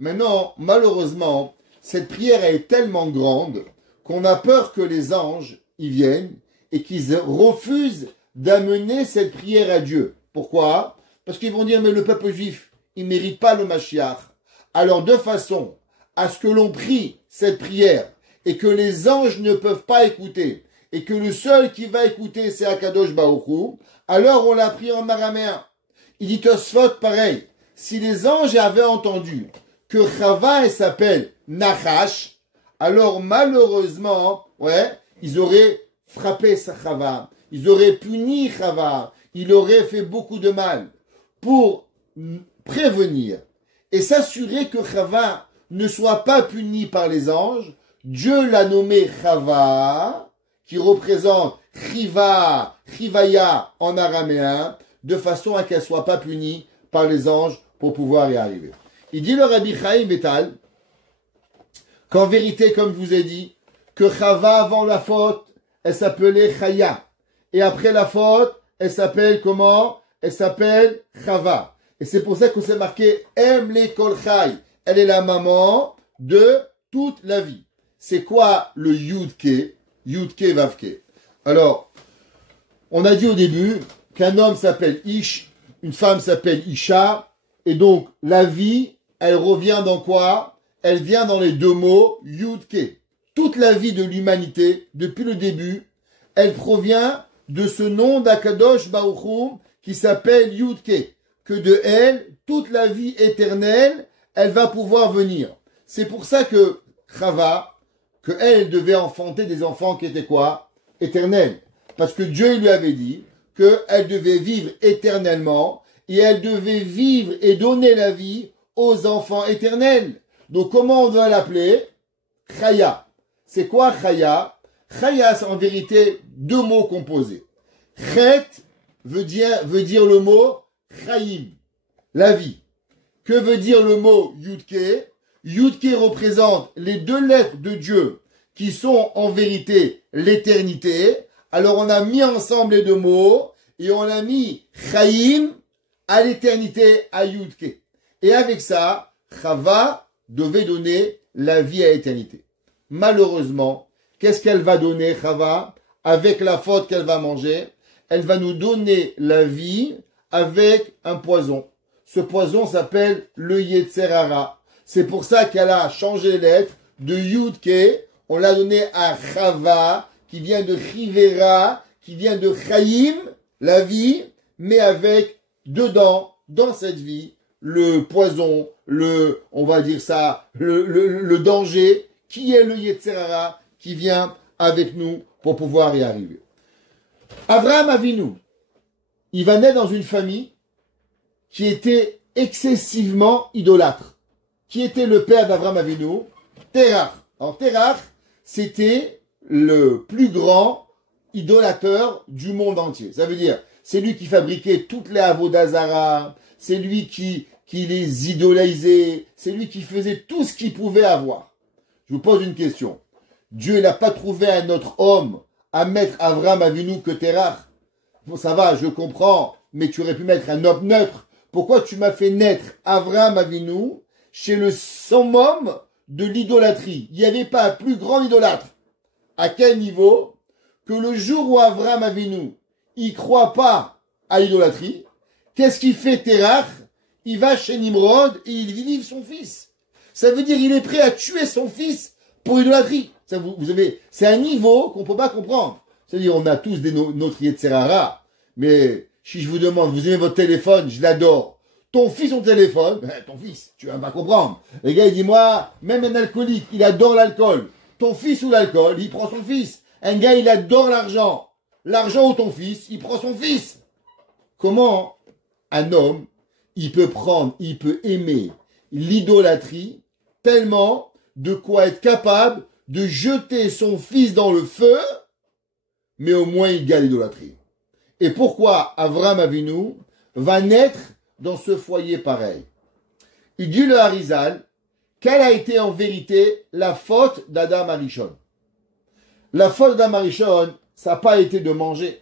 Maintenant, malheureusement, cette prière est tellement grande qu'on a peur que les anges y viennent et qu'ils refusent d'amener cette prière à Dieu. Pourquoi? Parce qu'ils vont dire, mais le peuple juif, il ne mérite pas le Mashiach. Alors, de façon à ce que l'on prie cette prière et que les anges ne peuvent pas écouter et que le seul qui va écouter, c'est Akadosh Baruch Hu, alors on l'a pris en araméen. Il dit Tosfot pareil. Si les anges avaient entendu que Chava, elle s'appelle Nachash, alors malheureusement, ils auraient frappé sa Chava, ils auraient puni Chava, ils auraient fait beaucoup de mal. Pour prévenir et s'assurer que Chava ne soit pas puni par les anges, Dieu l'a nommé Chava, qui représente Chiva, Chivaya en araméen, de façon à qu'elle ne soit pas punie par les anges pour pouvoir y arriver. Il dit le Rabbi Chaim Betal qu'en vérité, comme je vous ai dit, que Chava avant la faute, elle s'appelait Chaya. Et après la faute, elle s'appelle comment? Elle s'appelle Chava. Et c'est pour ça qu'on s'est marqué Emle Kol Chai. Elle est la maman de toute la vie. C'est quoi le Yudke? Yudke Vavke. Alors, on a dit au début qu'un homme s'appelle Ish, une femme s'appelle Isha, et donc la vie, elle revient dans quoi? Elle vient dans les deux mots Yudke. Toute la vie de l'humanité, depuis le début, elle provient de ce nom d'Akadosh Baruch Hu qui s'appelle Yudke. Que de elle, toute la vie éternelle, elle va pouvoir venir. C'est pour ça que Chava, que elle devait enfanter des enfants qui étaient quoi? Éternels. Parce que Dieu lui avait dit qu'elle devait vivre éternellement et elle devait vivre et donner la vie aux enfants éternels. Donc comment on doit l'appeler? Chaya. C'est quoi Chaya? Chaya, c'est en vérité deux mots composés. Chet veut dire le mot Chaim, la vie. Que veut dire le mot Yudke? Yudke représente les deux lettres de Dieu qui sont en vérité l'éternité. Alors on a mis ensemble les deux mots et on a mis Chaim à l'éternité à Yudke. Et avec ça, Chava devait donner la vie à l'éternité. Malheureusement, qu'est-ce qu'elle va donner, Chava? Avec la faute qu'elle va manger, elle va nous donner la vie avec un poison. Ce poison s'appelle le Yetzer Hara. C'est pour ça qu'elle a changé les lettres de Yudke, on l'a donné à Chava, qui vient de Chivera, qui vient de Chaim, la vie, mais avec dedans, dans cette vie, le poison, on va dire ça, le danger, qui est le Yetzer Hara, qui vient avec nous pour pouvoir y arriver. Abraham Avinu, il va naître dans une famille qui était excessivement idolâtre. Qui était le père d'Abraham Avinu? Terach. Alors Terach, c'était le plus grand idolateur du monde entier. Ça veut dire, c'est lui qui fabriquait toutes les Avodazara, c'est lui qui les idolisait, c'est lui qui faisait tout ce qu'il pouvait avoir. Je vous pose une question. Dieu n'a pas trouvé un autre homme à mettre Abraham Avinu que Terach. Bon, ça va, je comprends, mais tu aurais pu mettre un homme neutre. Pourquoi tu m'as fait naître Abraham Avinu chez le summum de l'idolâtrie? Il n'y avait pas un plus grand idolâtre. À quel niveau? Que le jour où Abraham Avinu, il croit pas à l'idolâtrie, qu'est-ce qu'il fait Terach? Il va chez Nimrod et il livre son fils. Ça veut dire il est prêt à tuer son fils pour idolâtrie. Ça, c'est un niveau qu'on peut pas comprendre. C'est-à-dire, on a tous notre Yetzerara, mais si je vous demande, vous aimez votre téléphone, je l'adore. Ton fils, son téléphone, ton fils, tu vas pas comprendre. Le gars, il dit, moi, même un alcoolique, il adore l'alcool. Ton fils ou l'alcool, il prend son fils. Un gars, il adore l'argent. L'argent ou ton fils, il prend son fils. Comment un homme, il peut aimer l'idolâtrie tellement de quoi être capable de jeter son fils dans le feu, mais au moins il gagne l'idolâtrie. Et pourquoi Avraham Avinu va naître dans ce foyer pareil? Il dit le Harizal, quelle a été en vérité la faute d'Adam Arishon? La faute d'Adam Arishon, ça n'a pas été de manger.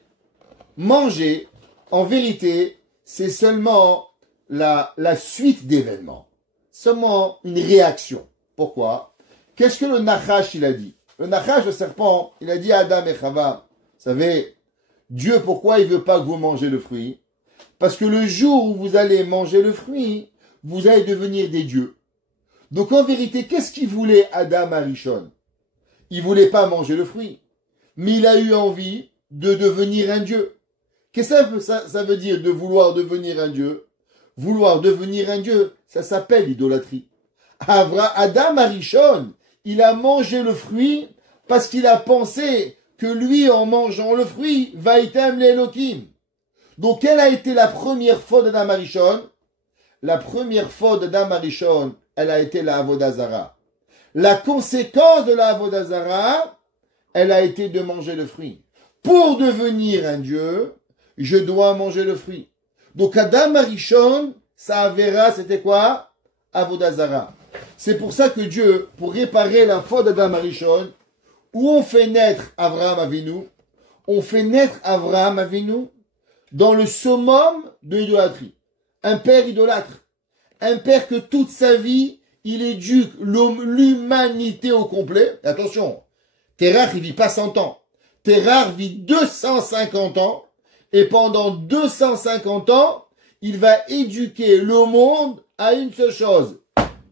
Manger, en vérité, c'est seulement la suite d'événements. Seulement une réaction. Pourquoi? Qu'est-ce que le Nachash, il a dit? Le Nachash, le serpent, il a dit à Adam et Chava, vous savez, Dieu, pourquoi il veut pas que vous mangez le fruit? Parce que le jour où vous allez manger le fruit, vous allez devenir des dieux. Donc en vérité, qu'est-ce qu'il voulait Adam Arishon? Il voulait pas manger le fruit, mais il a eu envie de devenir un dieu. Qu'est-ce que ça veut dire de vouloir devenir un dieu? Vouloir devenir un dieu, ça s'appelle idolâtrie. Adam Arishon, il a mangé le fruit parce qu'il a pensé que lui, en mangeant le fruit, va item l'Elohim. Donc, quelle a été la première faute d'Adam Arishon? La première faute d'Adam Arishon, elle a été la Avodah Zara. La conséquence de la Avodah Zara, elle a été de manger le fruit. Pour devenir un dieu, je dois manger le fruit. Donc, Adam Arishon, sa Avera, c'était quoi? Avodah Zara. C'est pour ça que Dieu, pour réparer la faute d'Adam Arishon, où on fait naître Avraham Avinu, on fait naître Avraham Avinu dans le summum de l'idolâtrie. Un père idolâtre. Un père que toute sa vie, il éduque l'humanité au complet. Et attention, Terach, il vit pas 100 ans. Terach vit 250 ans. Et pendant 250 ans, il va éduquer le monde à une seule chose,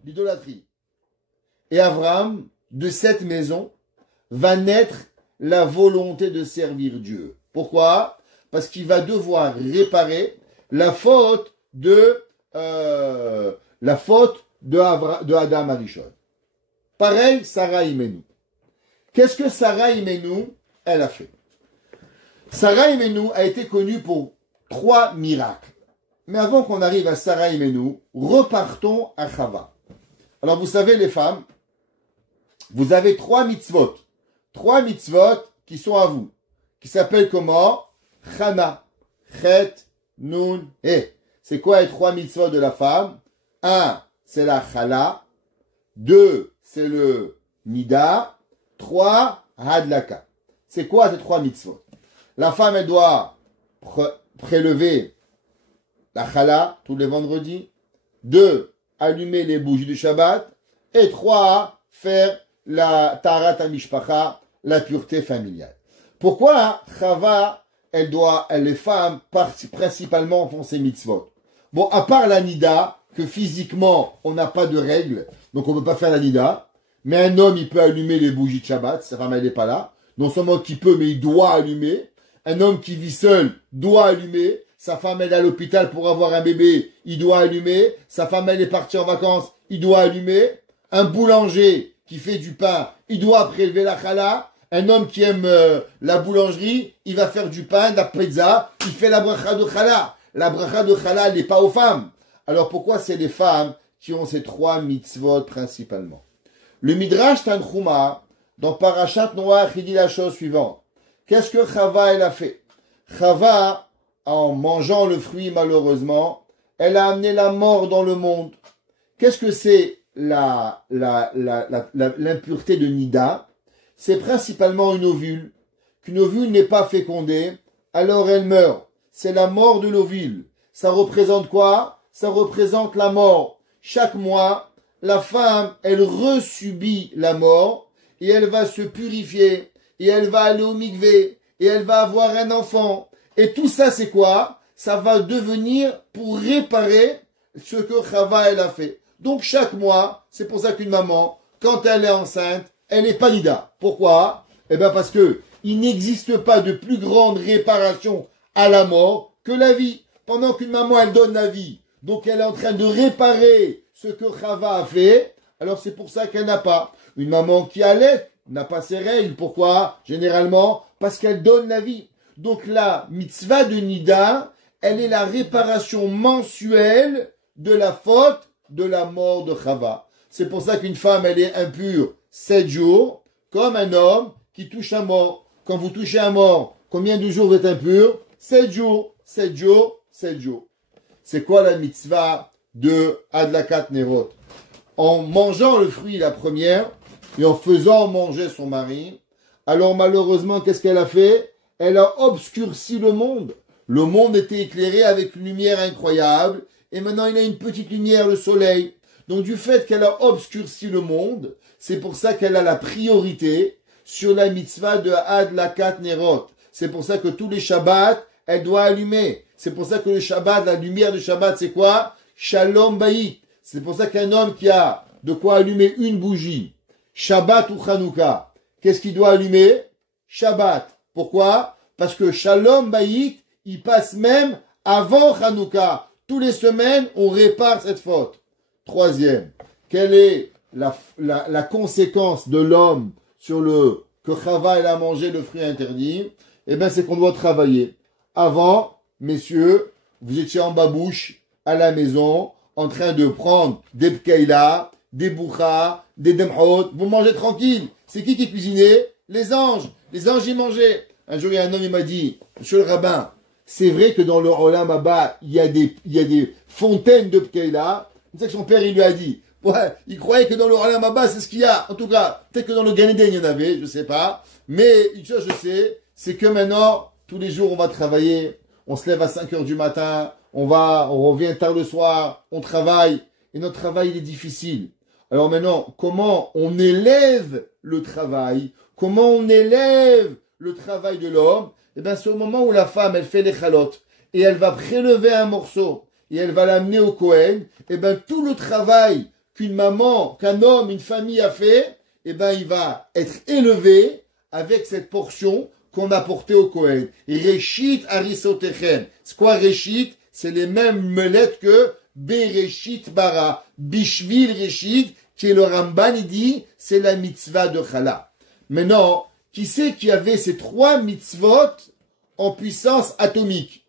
l'idolâtrie. Et Avraham, de cette maison, va naître la volonté de servir Dieu. Pourquoi? Parce qu'il va devoir réparer la faute de Adam Arishon. Pareil, Sarah Imenu. Qu'est-ce que Sarah Imenu, elle a fait? Sarah Imenu a été connue pour 3 miracles. Mais avant qu'on arrive à Sarah Imenu, repartons à Chava. Alors vous savez les femmes, vous avez 3 mitzvot. 3 mitzvot qui sont à vous. Qui s'appellent comment? Chana. Chet, Nun, He. C'est quoi les 3 mitzvot de la femme? 1, c'est la Chala. 2, c'est le Nida. 3, Hadlaka. C'est quoi ces 3 mitzvot? La femme, elle doit prélever la Chala tous les vendredis. 2, allumer les bougies du Shabbat. Et 3, faire la Taharat HaMishpacha, la pureté familiale. Pourquoi Chava, les femmes, principalement font ces mitzvot? Bon, à part la Nida, que physiquement, on n'a pas de règles, donc on ne peut pas faire la Nida. Mais un homme, il peut allumer les bougies de Shabbat, sa femme, elle n'est pas là. Non seulement qu'il peut, mais il doit allumer. Un homme qui vit seul doit allumer. Sa femme, elle est à l'hôpital pour avoir un bébé, il doit allumer. Sa femme, elle est partie en vacances, il doit allumer. Un boulanger qui fait du pain, il doit prélever la chala. Un homme qui aime la boulangerie, il va faire du pain, de la pizza, il fait la bracha de chala. La bracha de chala, elle n'est pas aux femmes. Alors pourquoi c'est les femmes qui ont ces 3 mitzvot principalement? Le Midrash Tanchuma, dans Parashat Noach, il dit la chose suivante. Qu'est-ce que Chava, elle a fait? Chava, en mangeant le fruit, malheureusement, elle a amené la mort dans le monde. Qu'est-ce que c'est l'impureté de Nida? C'est principalement une ovule. Qu'une ovule n'est pas fécondée, alors elle meurt. C'est la mort de l'ovule. Ça représente quoi? Ça représente la mort. Chaque mois, la femme, elle resubit la mort et elle va se purifier et elle va aller au mikvé et elle va avoir un enfant. Et tout ça, c'est quoi? Ça va devenir pour réparer ce que Chava, elle a fait. Donc chaque mois, c'est pour ça qu'une maman, quand elle est enceinte, elle est pas nida. Pourquoi? Eh bien parce que il n'existe pas de plus grande réparation à la mort que la vie. Pendant qu'une maman, elle donne la vie, donc elle est en train de réparer ce que Chava a fait, alors c'est pour ça qu'elle n'a pas. Une maman qui allait n'a pas ses règles. Pourquoi? Généralement, parce qu'elle donne la vie. Donc la mitzvah de Nida, elle est la réparation mensuelle de la faute de la mort de Chava. C'est pour ça qu'une femme, elle est impure 7 jours, comme un homme qui touche un mort. Quand vous touchez un mort, combien de jours vous êtes impur? 7 jours, 7 jours, 7 jours. C'est quoi la mitzvah de Adlakat Nerot? En mangeant le fruit la première, et en faisant manger son mari, alors malheureusement, qu'est-ce qu'elle a fait? Elle a obscurci le monde. Le monde était éclairé avec une lumière incroyable, et maintenant il a une petite lumière, le soleil. Donc du fait qu'elle a obscurci le monde, c'est pour ça qu'elle a la priorité sur la mitzvah de Adlakat Nerot. C'est pour ça que tous les Shabbats, elle doit allumer. C'est pour ça que le Shabbat, la lumière du Shabbat, c'est quoi? Shalom Bayit. C'est pour ça qu'un homme qui a de quoi allumer une bougie, Shabbat ou Chanukah, qu'est-ce qu'il doit allumer? Shabbat. Pourquoi? Parce que Shalom Bayit, il passe même avant Chanukah. Tous les semaines, on répare cette faute. Troisième, quelle est la conséquence de l'homme sur le que Chava elle a mangé le fruit interdit? Eh bien, c'est qu'on doit travailler. Avant, messieurs, vous étiez en babouche à la maison, en train de prendre des pkeila, des bouchas, des demhot. Vous mangez tranquille. C'est qui cuisinait? Les anges. Les anges y mangeaient. Un jour, il y a un homme, il m'a dit, monsieur le rabbin, c'est vrai que dans le Olam Abba, il y a des fontaines de pkeila. C'est ça que son père, il lui a dit. Ouais, il croyait que dans le Olam Abba, c'est ce qu'il y a. En tout cas, peut-être que dans le Gan Eden, il y en avait, je sais pas. Mais une chose, je sais, c'est que maintenant, tous les jours, on va travailler. On se lève à 5 heures du matin. On revient tard le soir. On travaille. Et notre travail, il est difficile. Alors maintenant, comment on élève le travail? Comment on élève le travail de l'homme? Eh bien, c'est au moment où la femme, elle fait les chalotes. Et elle va prélever un morceau. Et elle va l'amener au Kohen. Eh bien, tout le travail qu'une maman, qu'un homme, une famille a fait, eh bien, il va être élevé avec cette portion qu'on a portée au Kohen. Réchit Arisotechem. C'est quoi Réchit? C'est les mêmes lettres que Bereshit Bara. Bishvil Réchit, qui est le Ramban, il dit, c'est la mitzvah de Chala. Maintenant, qui c'est qui avait ces 3 mitzvot en puissance atomique?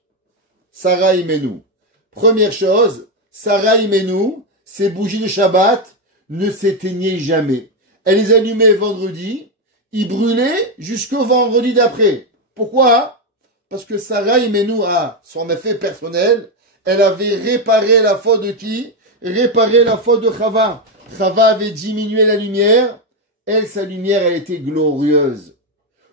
Sarah Imenu. Première chose, Sarah Imenu, ces bougies de Shabbat ne s'éteignaient jamais. Elle les allumait vendredi, ils brûlaient jusqu'au vendredi d'après. Pourquoi? Parce que Sarah Imenu a son effet personnel, elle avait réparé la faute de qui? Réparé la faute de Chava. Chava avait diminué la lumière, elle, sa lumière, elle était glorieuse.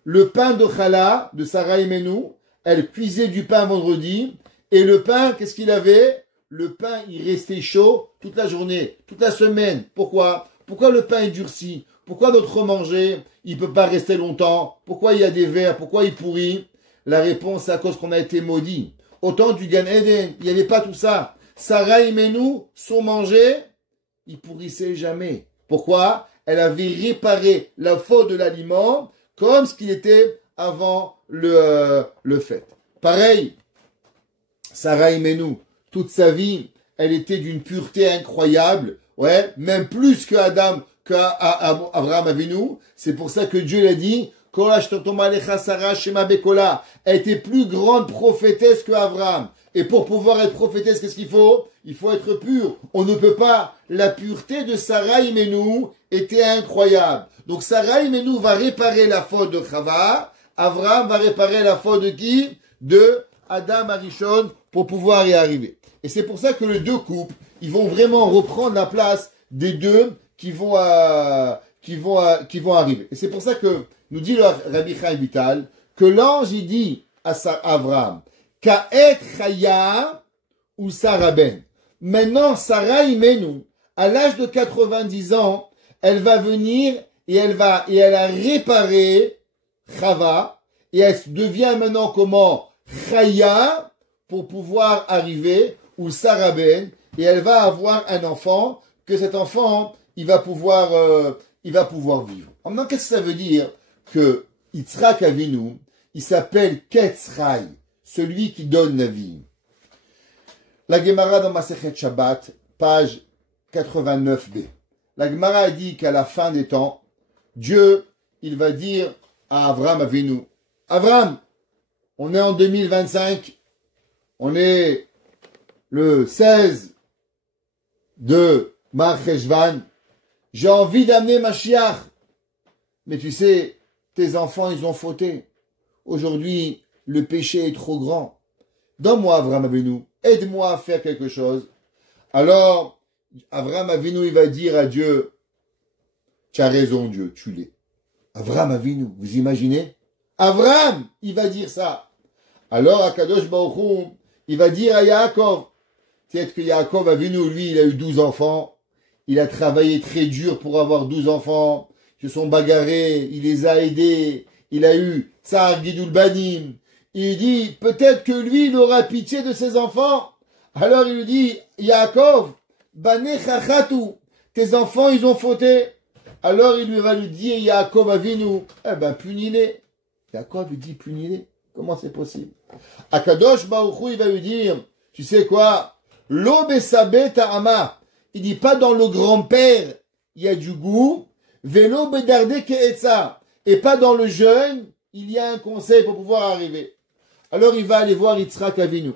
Le pain de Chala, de Sarah Imenu, elle cuisait du pain vendredi, et le pain, qu'est-ce qu'il avait? Le pain, il restait chaud toute la journée, toute la semaine. Pourquoi? Pourquoi le pain est durci? Pourquoi notre manger, il peut pas rester longtemps? Pourquoi il y a des vers? Pourquoi il pourrit? La réponse, c'est à cause qu'on a été maudit. Au temps du Gan Eden, il n'y avait pas tout ça. Sarah Imenu, son manger, il pourrissait jamais. Pourquoi? Elle avait réparé la faute de l'aliment comme ce qu'il était avant le fait. Pareil, Sarah Imenu, toute sa vie, elle était d'une pureté incroyable. Ouais, même plus que Adam, qu'Abraham Avinu. C'est pour ça que Dieu l'a dit, elle était plus grande prophétesse que Abraham. Et pour pouvoir être prophétesse, qu'est-ce qu'il faut? Il faut être pur. On ne peut pas. La pureté de Sarah Imenu était incroyable. Donc Sarah Imenu va réparer la faute de Chava. Abraham va réparer la faute de qui? De Adam Arishon pour pouvoir y arriver. Et c'est pour ça que les deux couples, ils vont vraiment reprendre la place des deux qui vont arriver. Et c'est pour ça que nous dit le Rabbi Chaim Vital que l'ange il dit à Abraham Ka'et Chaya ou Sarah Ben. Maintenant Sarah Imenu, à l'âge de 90 ans, elle va venir et elle a réparé Chava et elle devient maintenant comment? Chaya pour pouvoir arriver ou Sarah Ben et elle va avoir un enfant que cet enfant, il va pouvoir vivre. Maintenant, qu'est-ce que ça veut dire que Yitzhak Avinu, il s'appelle Ketzrai, celui qui donne la vie. La Gemara dans Masechet Shabbat, page 89b. La Gemara dit qu'à la fin des temps, Dieu, il va dire à Avram Avinu, Avram, on est en 2025, on est le 16 de Mar Cheshvan, j'ai envie d'amener Mashiach. Mais tu sais, tes enfants, ils ont fauté. Aujourd'hui, le péché est trop grand. Donne-moi Avram Avinu, aide-moi à faire quelque chose. Alors, Avram Avinu, il va dire à Dieu, tu as raison Dieu, tue-les. Avram Avinu, vous imaginez? Avram, il va dire ça. Alors, Akadosh Baruch Hu, il va dire à Yaakov, peut-être que Yaakov Avinu, lui, il a eu 12 enfants. Il a travaillé très dur pour avoir 12 enfants. Ils se sont bagarrés, il les a aidés. Il a eu Tsar Gidul Banim. Il dit, peut-être que lui, il aura pitié de ses enfants. Alors il lui dit, Yaakov, Bane Chachatu, tes enfants, ils ont fauté. Alors il lui va lui dire, Yaakov Avinu, punis-les. Yaakov lui dit, punis-les. Comment c'est possible? Akadosh Baruch Hu, il va lui dire, tu sais quoi? Lo besabe ta'ama. Il dit pas dans le grand-père, il y a du goût. Velo bedarde ke'etza. Et pas dans le jeune, il y a un conseil pour pouvoir arriver. Alors il va aller voir Yitzhak Avinu.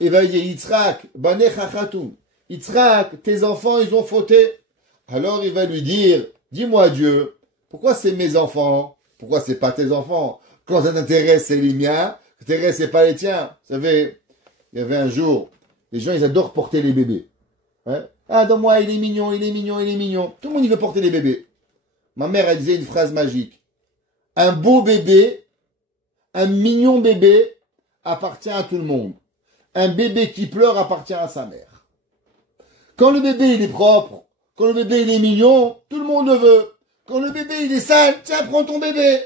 Il va dire, Yitzhak, bane chachatu. Yitzhak, tes enfants, ils ont fauté. Alors il va lui dire, dis-moi Dieu, pourquoi c'est mes enfants? Pourquoi c'est pas tes enfants? Quand ça t'intéresse, c'est les miens. Ça t'intéresse, c'est pas les tiens. Vous savez, il y avait un jour, les gens, ils adorent porter les bébés. Ouais. Ah, dans moi, il est mignon, il est mignon, il est mignon. Tout le monde, il veut porter les bébés. Ma mère, elle disait une phrase magique. Un beau bébé, un mignon bébé, appartient à tout le monde. Un bébé qui pleure appartient à sa mère. Quand le bébé, il est propre, quand le bébé, il est mignon, tout le monde le veut. Quand le bébé, il est sale, tiens, prends ton bébé.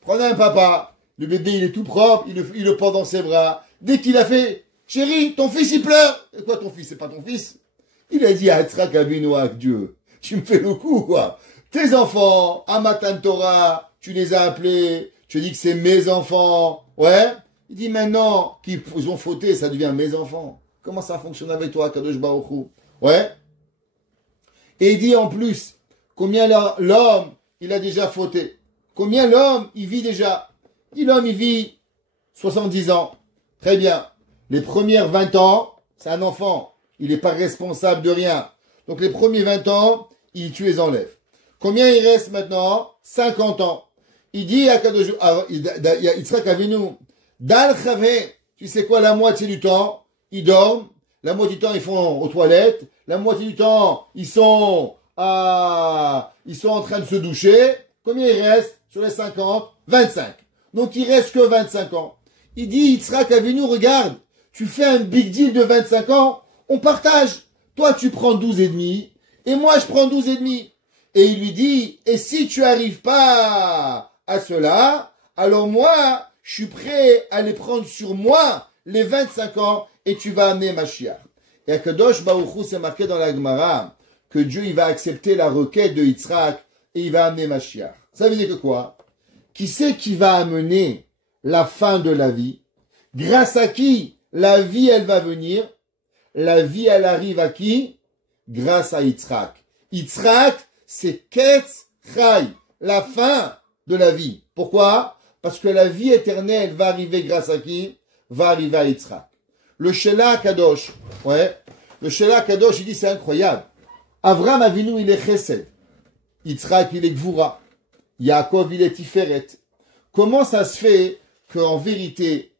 Prenez un papa. Le bébé, il est tout propre, il le porte dans ses bras. Dès qu'il a fait, chérie, ton fils, il pleure. Et quoi, ton fils, c'est pas ton fils? Il a dit à Yitzhak Avinu, à Dieu, tu me fais le coup, quoi. Tes enfants, à Matan Torah, tu les as appelés, tu dis que c'est mes enfants, ouais. Il dit maintenant qu'ils ont fauté, ça devient mes enfants. Comment ça fonctionne avec toi, Kadosh Baruch Hu? Ouais. Et il dit en plus, combien l'homme, il a déjà fauté. Combien l'homme, il vit déjà. Il dit l'homme, il vit 70 ans. Très bien. Les premières 20 ans, c'est un enfant. Il n'est pas responsable de rien. Donc les premiers 20 ans, tu les enlèves. Combien il reste maintenant? 50 ans. Il dit à Kadosh, Yitzhak Avinu, Dal Chave, tu sais quoi, la moitié du temps, ils dorment, la moitié du temps, ils font aux toilettes, la moitié du temps, ils sont en train de se doucher. Combien il reste sur les 50? 25. Donc il reste que 25 ans. Il dit, Yitzhak Avinu, regarde, tu fais un big deal de 25 ans, on partage. Toi, tu prends 12 et demi, et moi, je prends 12 et demi. Et il lui dit, et si tu arrives pas à cela, alors moi, je suis prêt à les prendre sur moi, les 25 ans, et tu vas amener Mashiach. Et à Kadosh Baruch Hu, c'est marqué dans la Gemara, que Dieu, il va accepter la requête de Yitzhak, et il va amener Mashiach. Ça veut dire que quoi? Qui c'est qui va amener la fin de la vie? Grâce à qui la vie, elle va venir? La vie, elle arrive à qui? Grâce à Yitzhak. Yitzhak, c'est Ketz Chai, la fin de la vie. Pourquoi? Parce que la vie éternelle va arriver grâce à qui? Va arriver à Yitzhak. Le Shela Kadosh, ouais, le Shela Kadosh, il dit c'est incroyable. Avram Avinu, il est Chesed. Yitzhak, il est Gvura. Yaakov, il est Tiferet. Comment ça se fait qu'en vérité,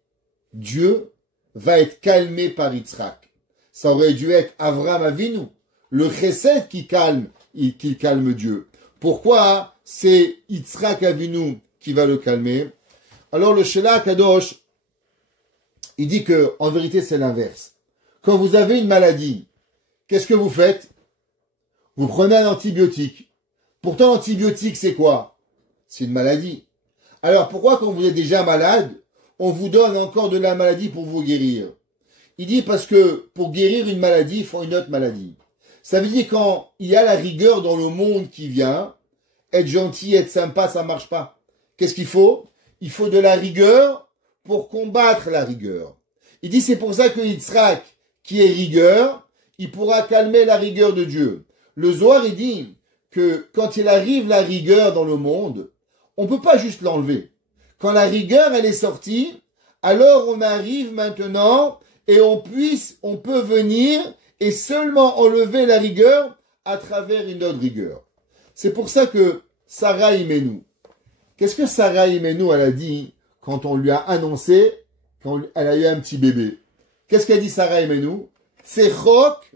Dieu va être calmé par Yitzhak? Ça aurait dû être Avram Avinu, le Chesed qui calme Dieu. Pourquoi c'est Yitzhak Avinu qui va le calmer? Alors le Shela Kadosh, il dit que en vérité c'est l'inverse. Quand vous avez une maladie, qu'est-ce que vous faites? Vous prenez un antibiotique. Pourtant l'antibiotique c'est quoi? C'est une maladie. Alors pourquoi quand vous êtes déjà malade, on vous donne encore de la maladie pour vous guérir? Il dit parce que pour guérir une maladie, il faut une autre maladie. Ça veut dire quand il y a la rigueur dans le monde qui vient, être gentil, être sympa, ça marche pas. Qu'est-ce qu'il faut? Il faut de la rigueur pour combattre la rigueur. Il dit c'est pour ça que Yitzhak, qui est rigueur, il pourra calmer la rigueur de Dieu. Le Zohar, il dit que quand il arrive la rigueur dans le monde, on ne peut pas juste l'enlever. Quand la rigueur, elle est sortie, alors on arrive maintenant et on peut venir et seulement enlever la rigueur à travers une autre rigueur. C'est pour ça que Sarah Imenou, qu'est-ce que Sarah Imenou, elle a dit quand on lui a annoncé qu'elle a eu un petit bébé? Qu'est-ce qu'a dit Sarah Imenou? Tsechok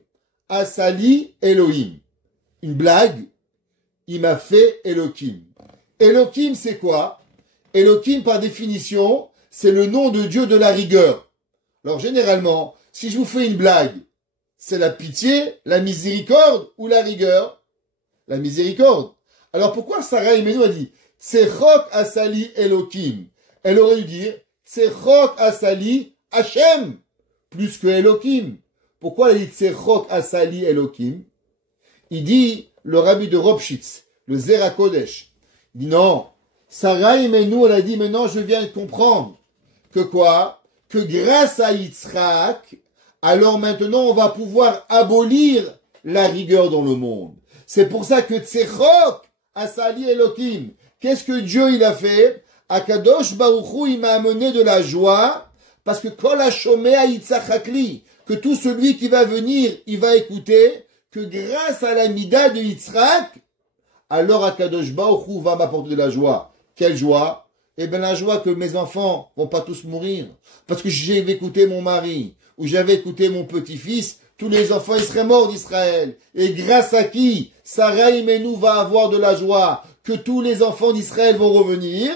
asali Elohim. Une blague, il m'a fait Elohim. Elohim, c'est quoi? Elohim, par définition, c'est le nom de Dieu de la rigueur. Alors, généralement, si je vous fais une blague, c'est la pitié, la miséricorde ou la rigueur? La miséricorde. Alors, pourquoi Sarah Imenou a dit Tsechok asali Elohim? Elle aurait dû dire Tsechok asali Hashem, plus que Elohim. Pourquoi elle dit Tsechok asali Elohim? Il dit, le rabbi de Ropshitz, le Zera Kodesh, il dit non, Sarah Imenou, elle a dit, maintenant je viens de comprendre que quoi? Que grâce à Yitzhak, alors maintenant on va pouvoir abolir la rigueur dans le monde. C'est pour ça que Tsechok asali Elohim, qu'est-ce que Dieu il a fait? Akadosh Baruch Hu, il m'a amené de la joie, parce que Kol HaShomea Yitzhakli, que tout celui qui va venir, il va écouter, que grâce à la mida de Yitzhak, alors Akadosh Baruch Hu va m'apporter de la joie. Quelle joie? Eh bien la joie que mes enfants vont pas tous mourir. Parce que j'avais écouté mon mari, ou j'avais écouté mon petit-fils, tous les enfants ils seraient morts d'Israël. Et grâce à qui Sarah Imenou va avoir de la joie, que tous les enfants d'Israël vont revenir?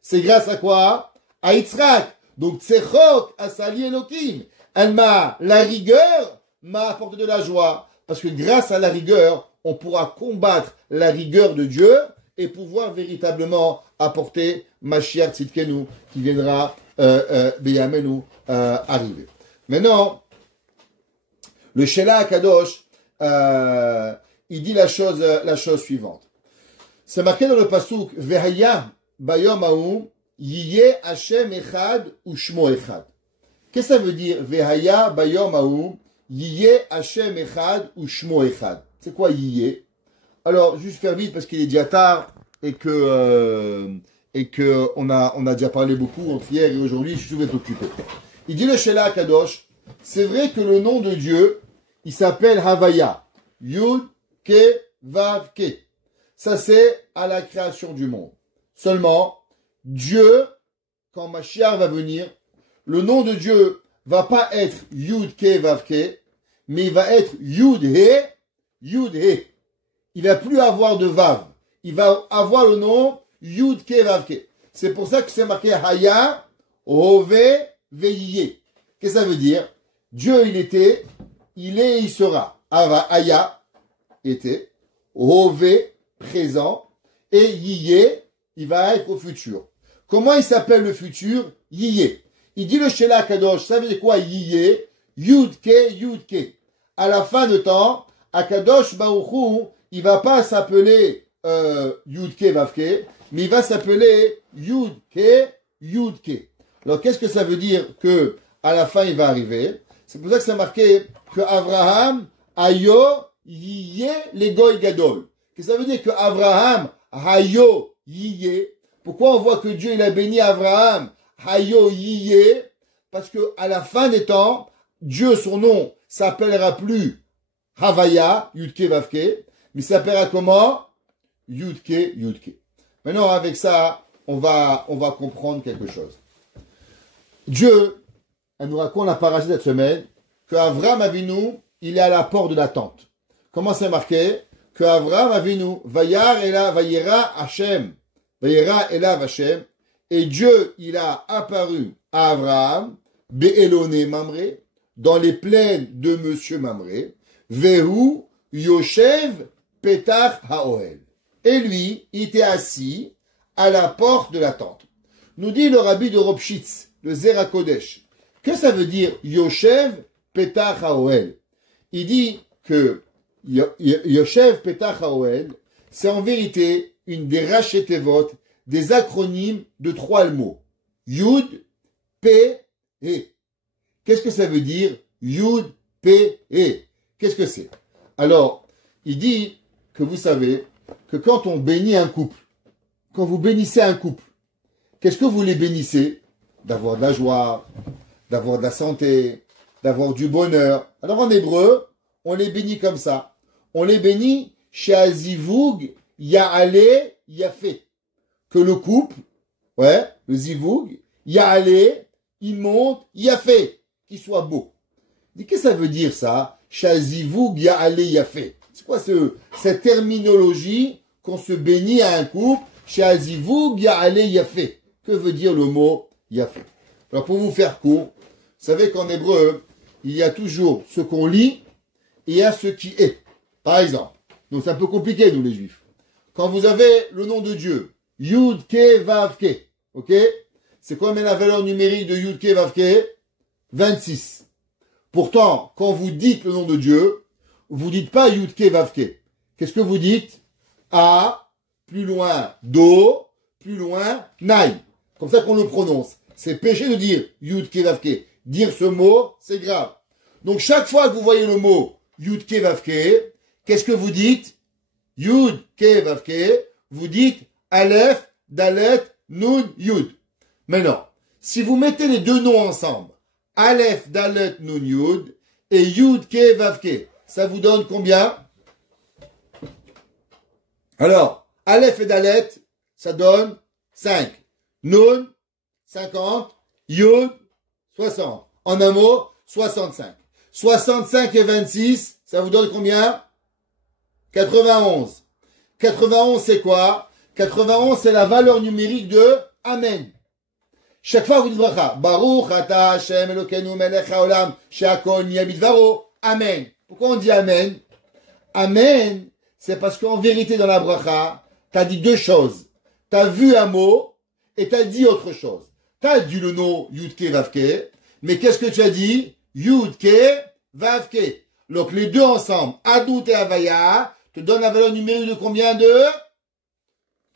C'est grâce à quoi? À Yitzhak. Donc Tsechok asali Elohim. La rigueur m'a apporté de la joie. Parce que grâce à la rigueur, on pourra combattre la rigueur de Dieu et pouvoir véritablement apporter Mashiach Tzidkenu qui viendra Beyamenu arriver. Maintenant, le Shela Akadosh, il dit la chose suivante. C'est marqué dans le pasuk Vehaya bayom hahu yiye Hashem echad ou shmo echad. Qu'est-ce que ça veut dire Vehaya bayom hahu Yiyé Hashem Echad ou Shmo Echad? C'est quoi Yiyé? Alors, juste faire vite parce qu'il est déjà tard et que on a déjà parlé beaucoup entre hier et aujourd'hui, je suis tout occupé. Il dit le Shela Kadosh, c'est vrai que le nom de Dieu, il s'appelle Havaya. Yud, Ke, Vav, Ke. Ça c'est à la création du monde. Seulement, Dieu, quand Mashiach va venir, le nom de Dieu va pas être Yud Ke Vav Ke, mais il va être Yud He, Yud He. Il va plus avoir de Vav. Il va avoir le nom Yud Ke Vav Ke. C'est pour ça que c'est marqué Haya, Hove, Veillé. Qu'est-ce que ça veut dire? Dieu, il était, il est, il sera. Haya, était, Hove, présent, et Yiyé, il va être au futur. Comment il s'appelle le futur? Yiyé. Il dit le Shela Kadosh, ça veut dire quoi Yiyé? Yudke, Yudke. À la fin de temps, Akadosh Baruch Hu, il va pas s'appeler Yudke Vavke, mais il va s'appeler Yudke, Yudke. Alors qu'est-ce que ça veut dire que à la fin il va arriver? C'est pour ça que c'est marqué que Abraham Ayo Yiyé les Goy Gadol. Qu'est-ce que ça veut dire que Abraham Ayo Yiyé? Pourquoi on voit que Dieu il a béni Abraham Hayo Yiyé, parce que à la fin des temps, Dieu, son nom, s'appellera plus Havaya, Yudke Vavke, mais s'appellera comment? Yudke, Yudke. Maintenant, avec ça, on va comprendre quelque chose. Dieu, elle nous raconte la parasite cette semaine, que Avram Avinu, il est à la porte de la tente. Comment c'est marqué? Que Avram Avinu, Vayera Hashem, Vayera Elav Hashem, et Dieu, il a apparu à Abraham, Be'elone Mamré, dans les plaines de Monsieur Mamré, Vehu Yoshev Petach Haoel. Et lui, il était assis à la porte de la tente. Nous dit le rabbi de Ropshitz, le Zera Kodesh. Que ça veut dire Yoshev Petach Haoel? Il dit que Yoshev Petach HaOhel, c'est en vérité une des rachetevot, des acronymes de 3 mots. Yud, P, E. Qu'est-ce que ça veut dire Yud, P, E? Qu'est-ce que c'est? Alors, il dit que vous savez que quand on bénit un couple, quand vous bénissez un couple, qu'est-ce que vous les bénissez? D'avoir de la joie, d'avoir de la santé, d'avoir du bonheur. Alors en hébreu, on les bénit comme ça. On les bénit chez Azivug, Ya'ale, Yafé. Que le couple, le Zivug, Ya'ale, il monte, Yafé, qu'il soit beau. Il dit, qu'est-ce que ça veut dire ça? Chez Zivug, Ya'ale, Yafé. C'est quoi cette terminologie qu'on se bénit à un couple? Chez Azivug, Ya'ale, Yafé. Que veut dire le mot Yafé? Alors pour vous faire court, vous savez qu'en hébreu, il y a toujours ce qu'on lit et il y a ce qui est. Par exemple, donc c'est un peu compliqué nous les juifs. Quand vous avez le nom de Dieu, Yud Ke Vav Ke, ok? C'est combien la valeur numérique de Yud Ke Vav Ke? 26. Pourtant, quand vous dites le nom de Dieu, vous dites pas Yud Ke Vav Ke. Qu'est-ce que vous dites? A, plus loin Do, plus loin Nai. Comme ça qu'on le prononce. C'est péché de dire Yud Ke Vav Ke. Dire ce mot, c'est grave. Donc chaque fois que vous voyez le mot Yud Ke Vav Ke, qu'est-ce que vous dites? Yud Ke Vav Ke, vous dites Aleph, Dalet, Nun, Yud. Maintenant, si vous mettez les deux noms ensemble, Aleph, Dalet, Nun, Yud, et Yud Ke Vav Ke, ça vous donne combien? Alors, Aleph et Dalet, ça donne 5. Nun, 50. Yud, 60. En un mot, 65. 65 et 26, ça vous donne combien? 91. 91, c'est quoi? 91, c'est la valeur numérique de Amen. Chaque fois, vous dites bracha. Baruch ata Hashem Elokeinu melech haolam, she'akol niyeh bidvaro. Amen. Pourquoi on dit Amen? Amen, c'est parce qu'en vérité, dans la bracha, t'as dit deux choses. T'as vu un mot et t'as dit autre chose. T'as dit le nom Yud Ke Vav Ke, mais qu'est-ce que tu as dit? Yud Ke Vav Ke. Donc les deux ensemble, Adout et Havaya, te donnent la valeur numérique de combien? De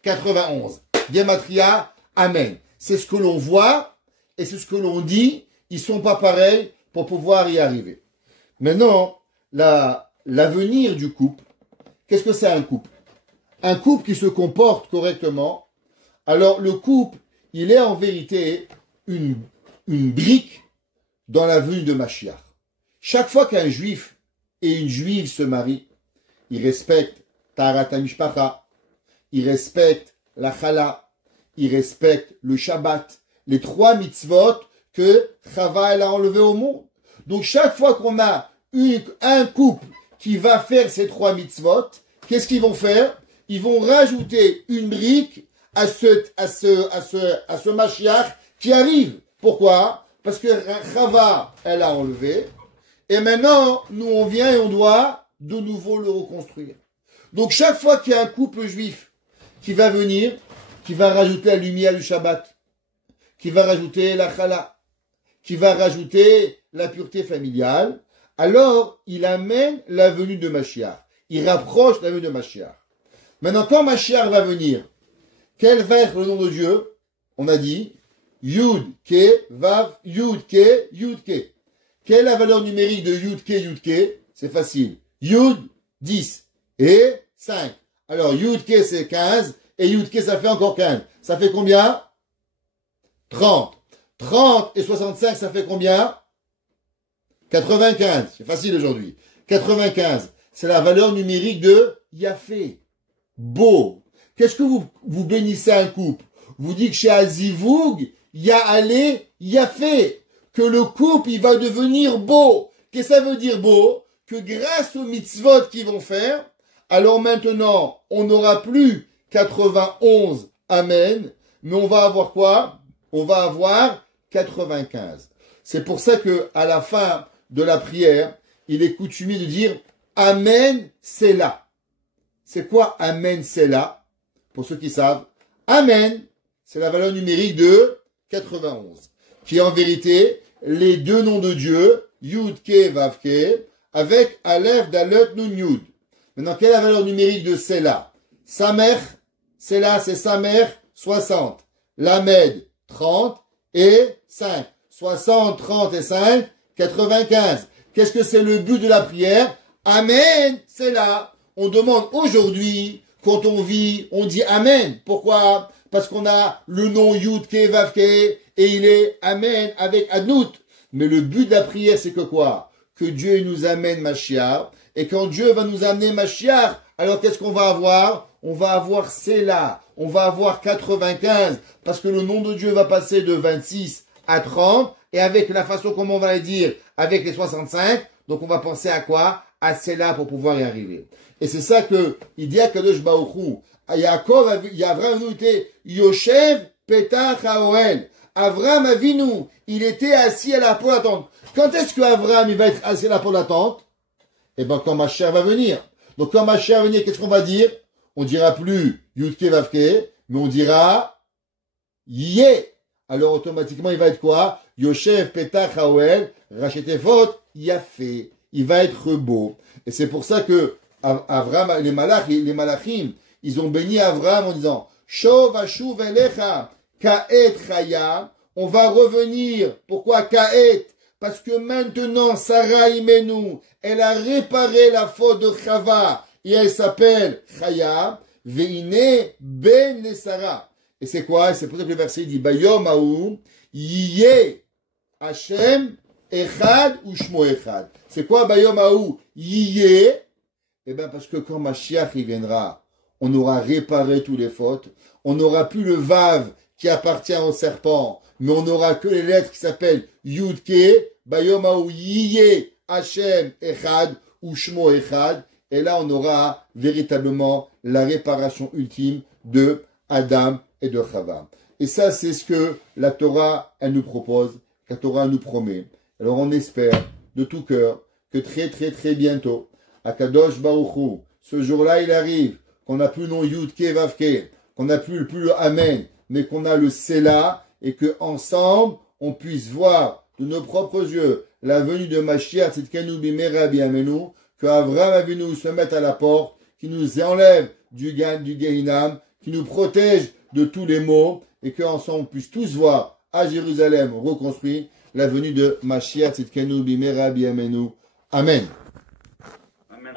91. Gematria, Amen. C'est ce que l'on voit et c'est ce que l'on dit. Ils sont pas pareils pour pouvoir y arriver. Maintenant, l'avenir du couple, qu'est-ce que c'est un couple? Un couple qui se comporte correctement. Alors le couple, il est en vérité une brique dans la venue de Mashiach. Chaque fois qu'un juif et une juive se marient, ils respectent Taharat HaMishpacha, ils respectent la Chala, ils respectent le Shabbat, les 3 mitzvot que Chava elle a enlevé au monde. Donc chaque fois qu'on a un couple qui va faire ces 3 mitzvot, qu'est-ce qu'ils vont faire? Ils vont rajouter une brique à ce Mashiach qui arrive. Pourquoi? Parce que Chava, elle a enlevé. Et maintenant, nous, on vient et on doit de nouveau le reconstruire. Donc, chaque fois qu'il y a un couple juif qui va venir, qui va rajouter la lumière du Shabbat, qui va rajouter la Chala, qui va rajouter la pureté familiale, alors, il amène la venue de Mashiach. Il rapproche la venue de Mashiach. Maintenant, quand Mashiach va venir, quel va être le nom de Dieu? On a dit Yud Ke Vav Yud Ke Yud Ke. Quelle est la valeur numérique de Yud Ke Yud Ke? C'est facile. Yud 10 et 5. Alors Yud Ke c'est 15 et Yud Ke ça fait encore 15. Ça fait combien? 30. 30 et 65 ça fait combien? 95. C'est facile aujourd'hui. 95. C'est la valeur numérique de Yafé. Beau. Qu'est-ce que vous bénissez un couple? Vous dites que chez Azivug, Ya'ale, Yafé. Que le couple, il va devenir beau. Qu'est-ce que ça veut dire beau? Que grâce aux mitzvot qu'ils vont faire, alors maintenant, on n'aura plus 91 Amen, mais on va avoir quoi? On va avoir 95. C'est pour ça que, à la fin de la prière, il est coutumier de dire Amen, c'est là. C'est quoi Amen, c'est là? Pour ceux qui savent, Amen, c'est la valeur numérique de 91, qui est en vérité les 2 noms de Dieu, Yud Ke Vav Ke, avec Aleph Dalet Nun Yud. Maintenant, quelle est la valeur numérique de Sela? Samer, Sela, c'est Samer, 60. Lamed, 30 et 5. 60, 30 et 5, 95. Qu'est-ce que c'est le but de la prière? Amen, Sela. On demande aujourd'hui, quand on vit, on dit Amen. Pourquoi? Parce qu'on a le nom Yud Ke Vav Ke et il est Amen avec Adnout. Mais le but de la prière, c'est que quoi? Que Dieu nous amène Mashiach. Et quand Dieu va nous amener Mashiach, alors qu'est-ce qu'on va avoir? On va avoir Sela. On va avoir 95. Parce que le nom de Dieu va passer de 26 à 30. Et avec la façon comment on va le dire, avec les 65, donc on va penser à quoi? À Sela pour pouvoir y arriver. Et c'est ça que il dit à Kadosh Baruch Hu. Yaakov, Avraham était Yoshev Petach Haoel. Avraham Avinu, il était assis à la porte d'attente. Quand est-ce que Avraham il va être assis à la porte d'attente? Eh ben quand Mashiach va venir. Donc quand Mashiach va venir, qu'est-ce qu'on va dire? On dira plus Yudke Vavke, mais on dira Yé. Alors automatiquement il va être quoi? Yoshev Petach Haoel Rachetefot Yafé. Il va être beau. Et c'est pour ça que Avraham, les malachim, ils ont béni Avraham en disant Shov Ashuv Elecha Kaet Chaya. On va revenir. Pourquoi Kaet? Parce que maintenant Sarah Imenu, elle a réparé la faute de Chava et elle s'appelle Chaya Veine Ben Sarah. Et c'est quoi? C'est pour ça que le verset dit Bayom Haou Yiyeh Hashem Echad ou Shmo Echad. C'est quoi Bayom Haou Yiyeh? Eh bien, parce que quand Mashiach il viendra, on aura réparé toutes les fautes. On n'aura plus le Vav qui appartient au serpent, mais on n'aura que les lettres qui s'appellent Yudke, Bayom Haou Yiyeh Hashem Echad ou Shmo Echad. Et là, on aura véritablement la réparation ultime de Adam et de Chava. Et ça, c'est ce que la Torah, elle nous propose, que la Torah nous promet. Alors, on espère de tout cœur que très, très, très bientôt, à Kadosh Baruch Hu, ce jour-là, il arrive, qu'on n'a plus le nom Yud Ke Vav Ke, qu'on n'a plus le Amen, mais qu'on a le Sela, et que ensemble, on puisse voir de nos propres yeux la venue de Mashiach, Tzidkenu Bimera B'Yamenu, que Avraham Avinu se mette à la porte, qui nous enlève du Gehinam, qui nous protège de tous les maux, et qu'ensemble on puisse tous voir à Jérusalem reconstruit la venue de Mashiach Tzidkenu Bimera B'Yamenu. Amen. Amen.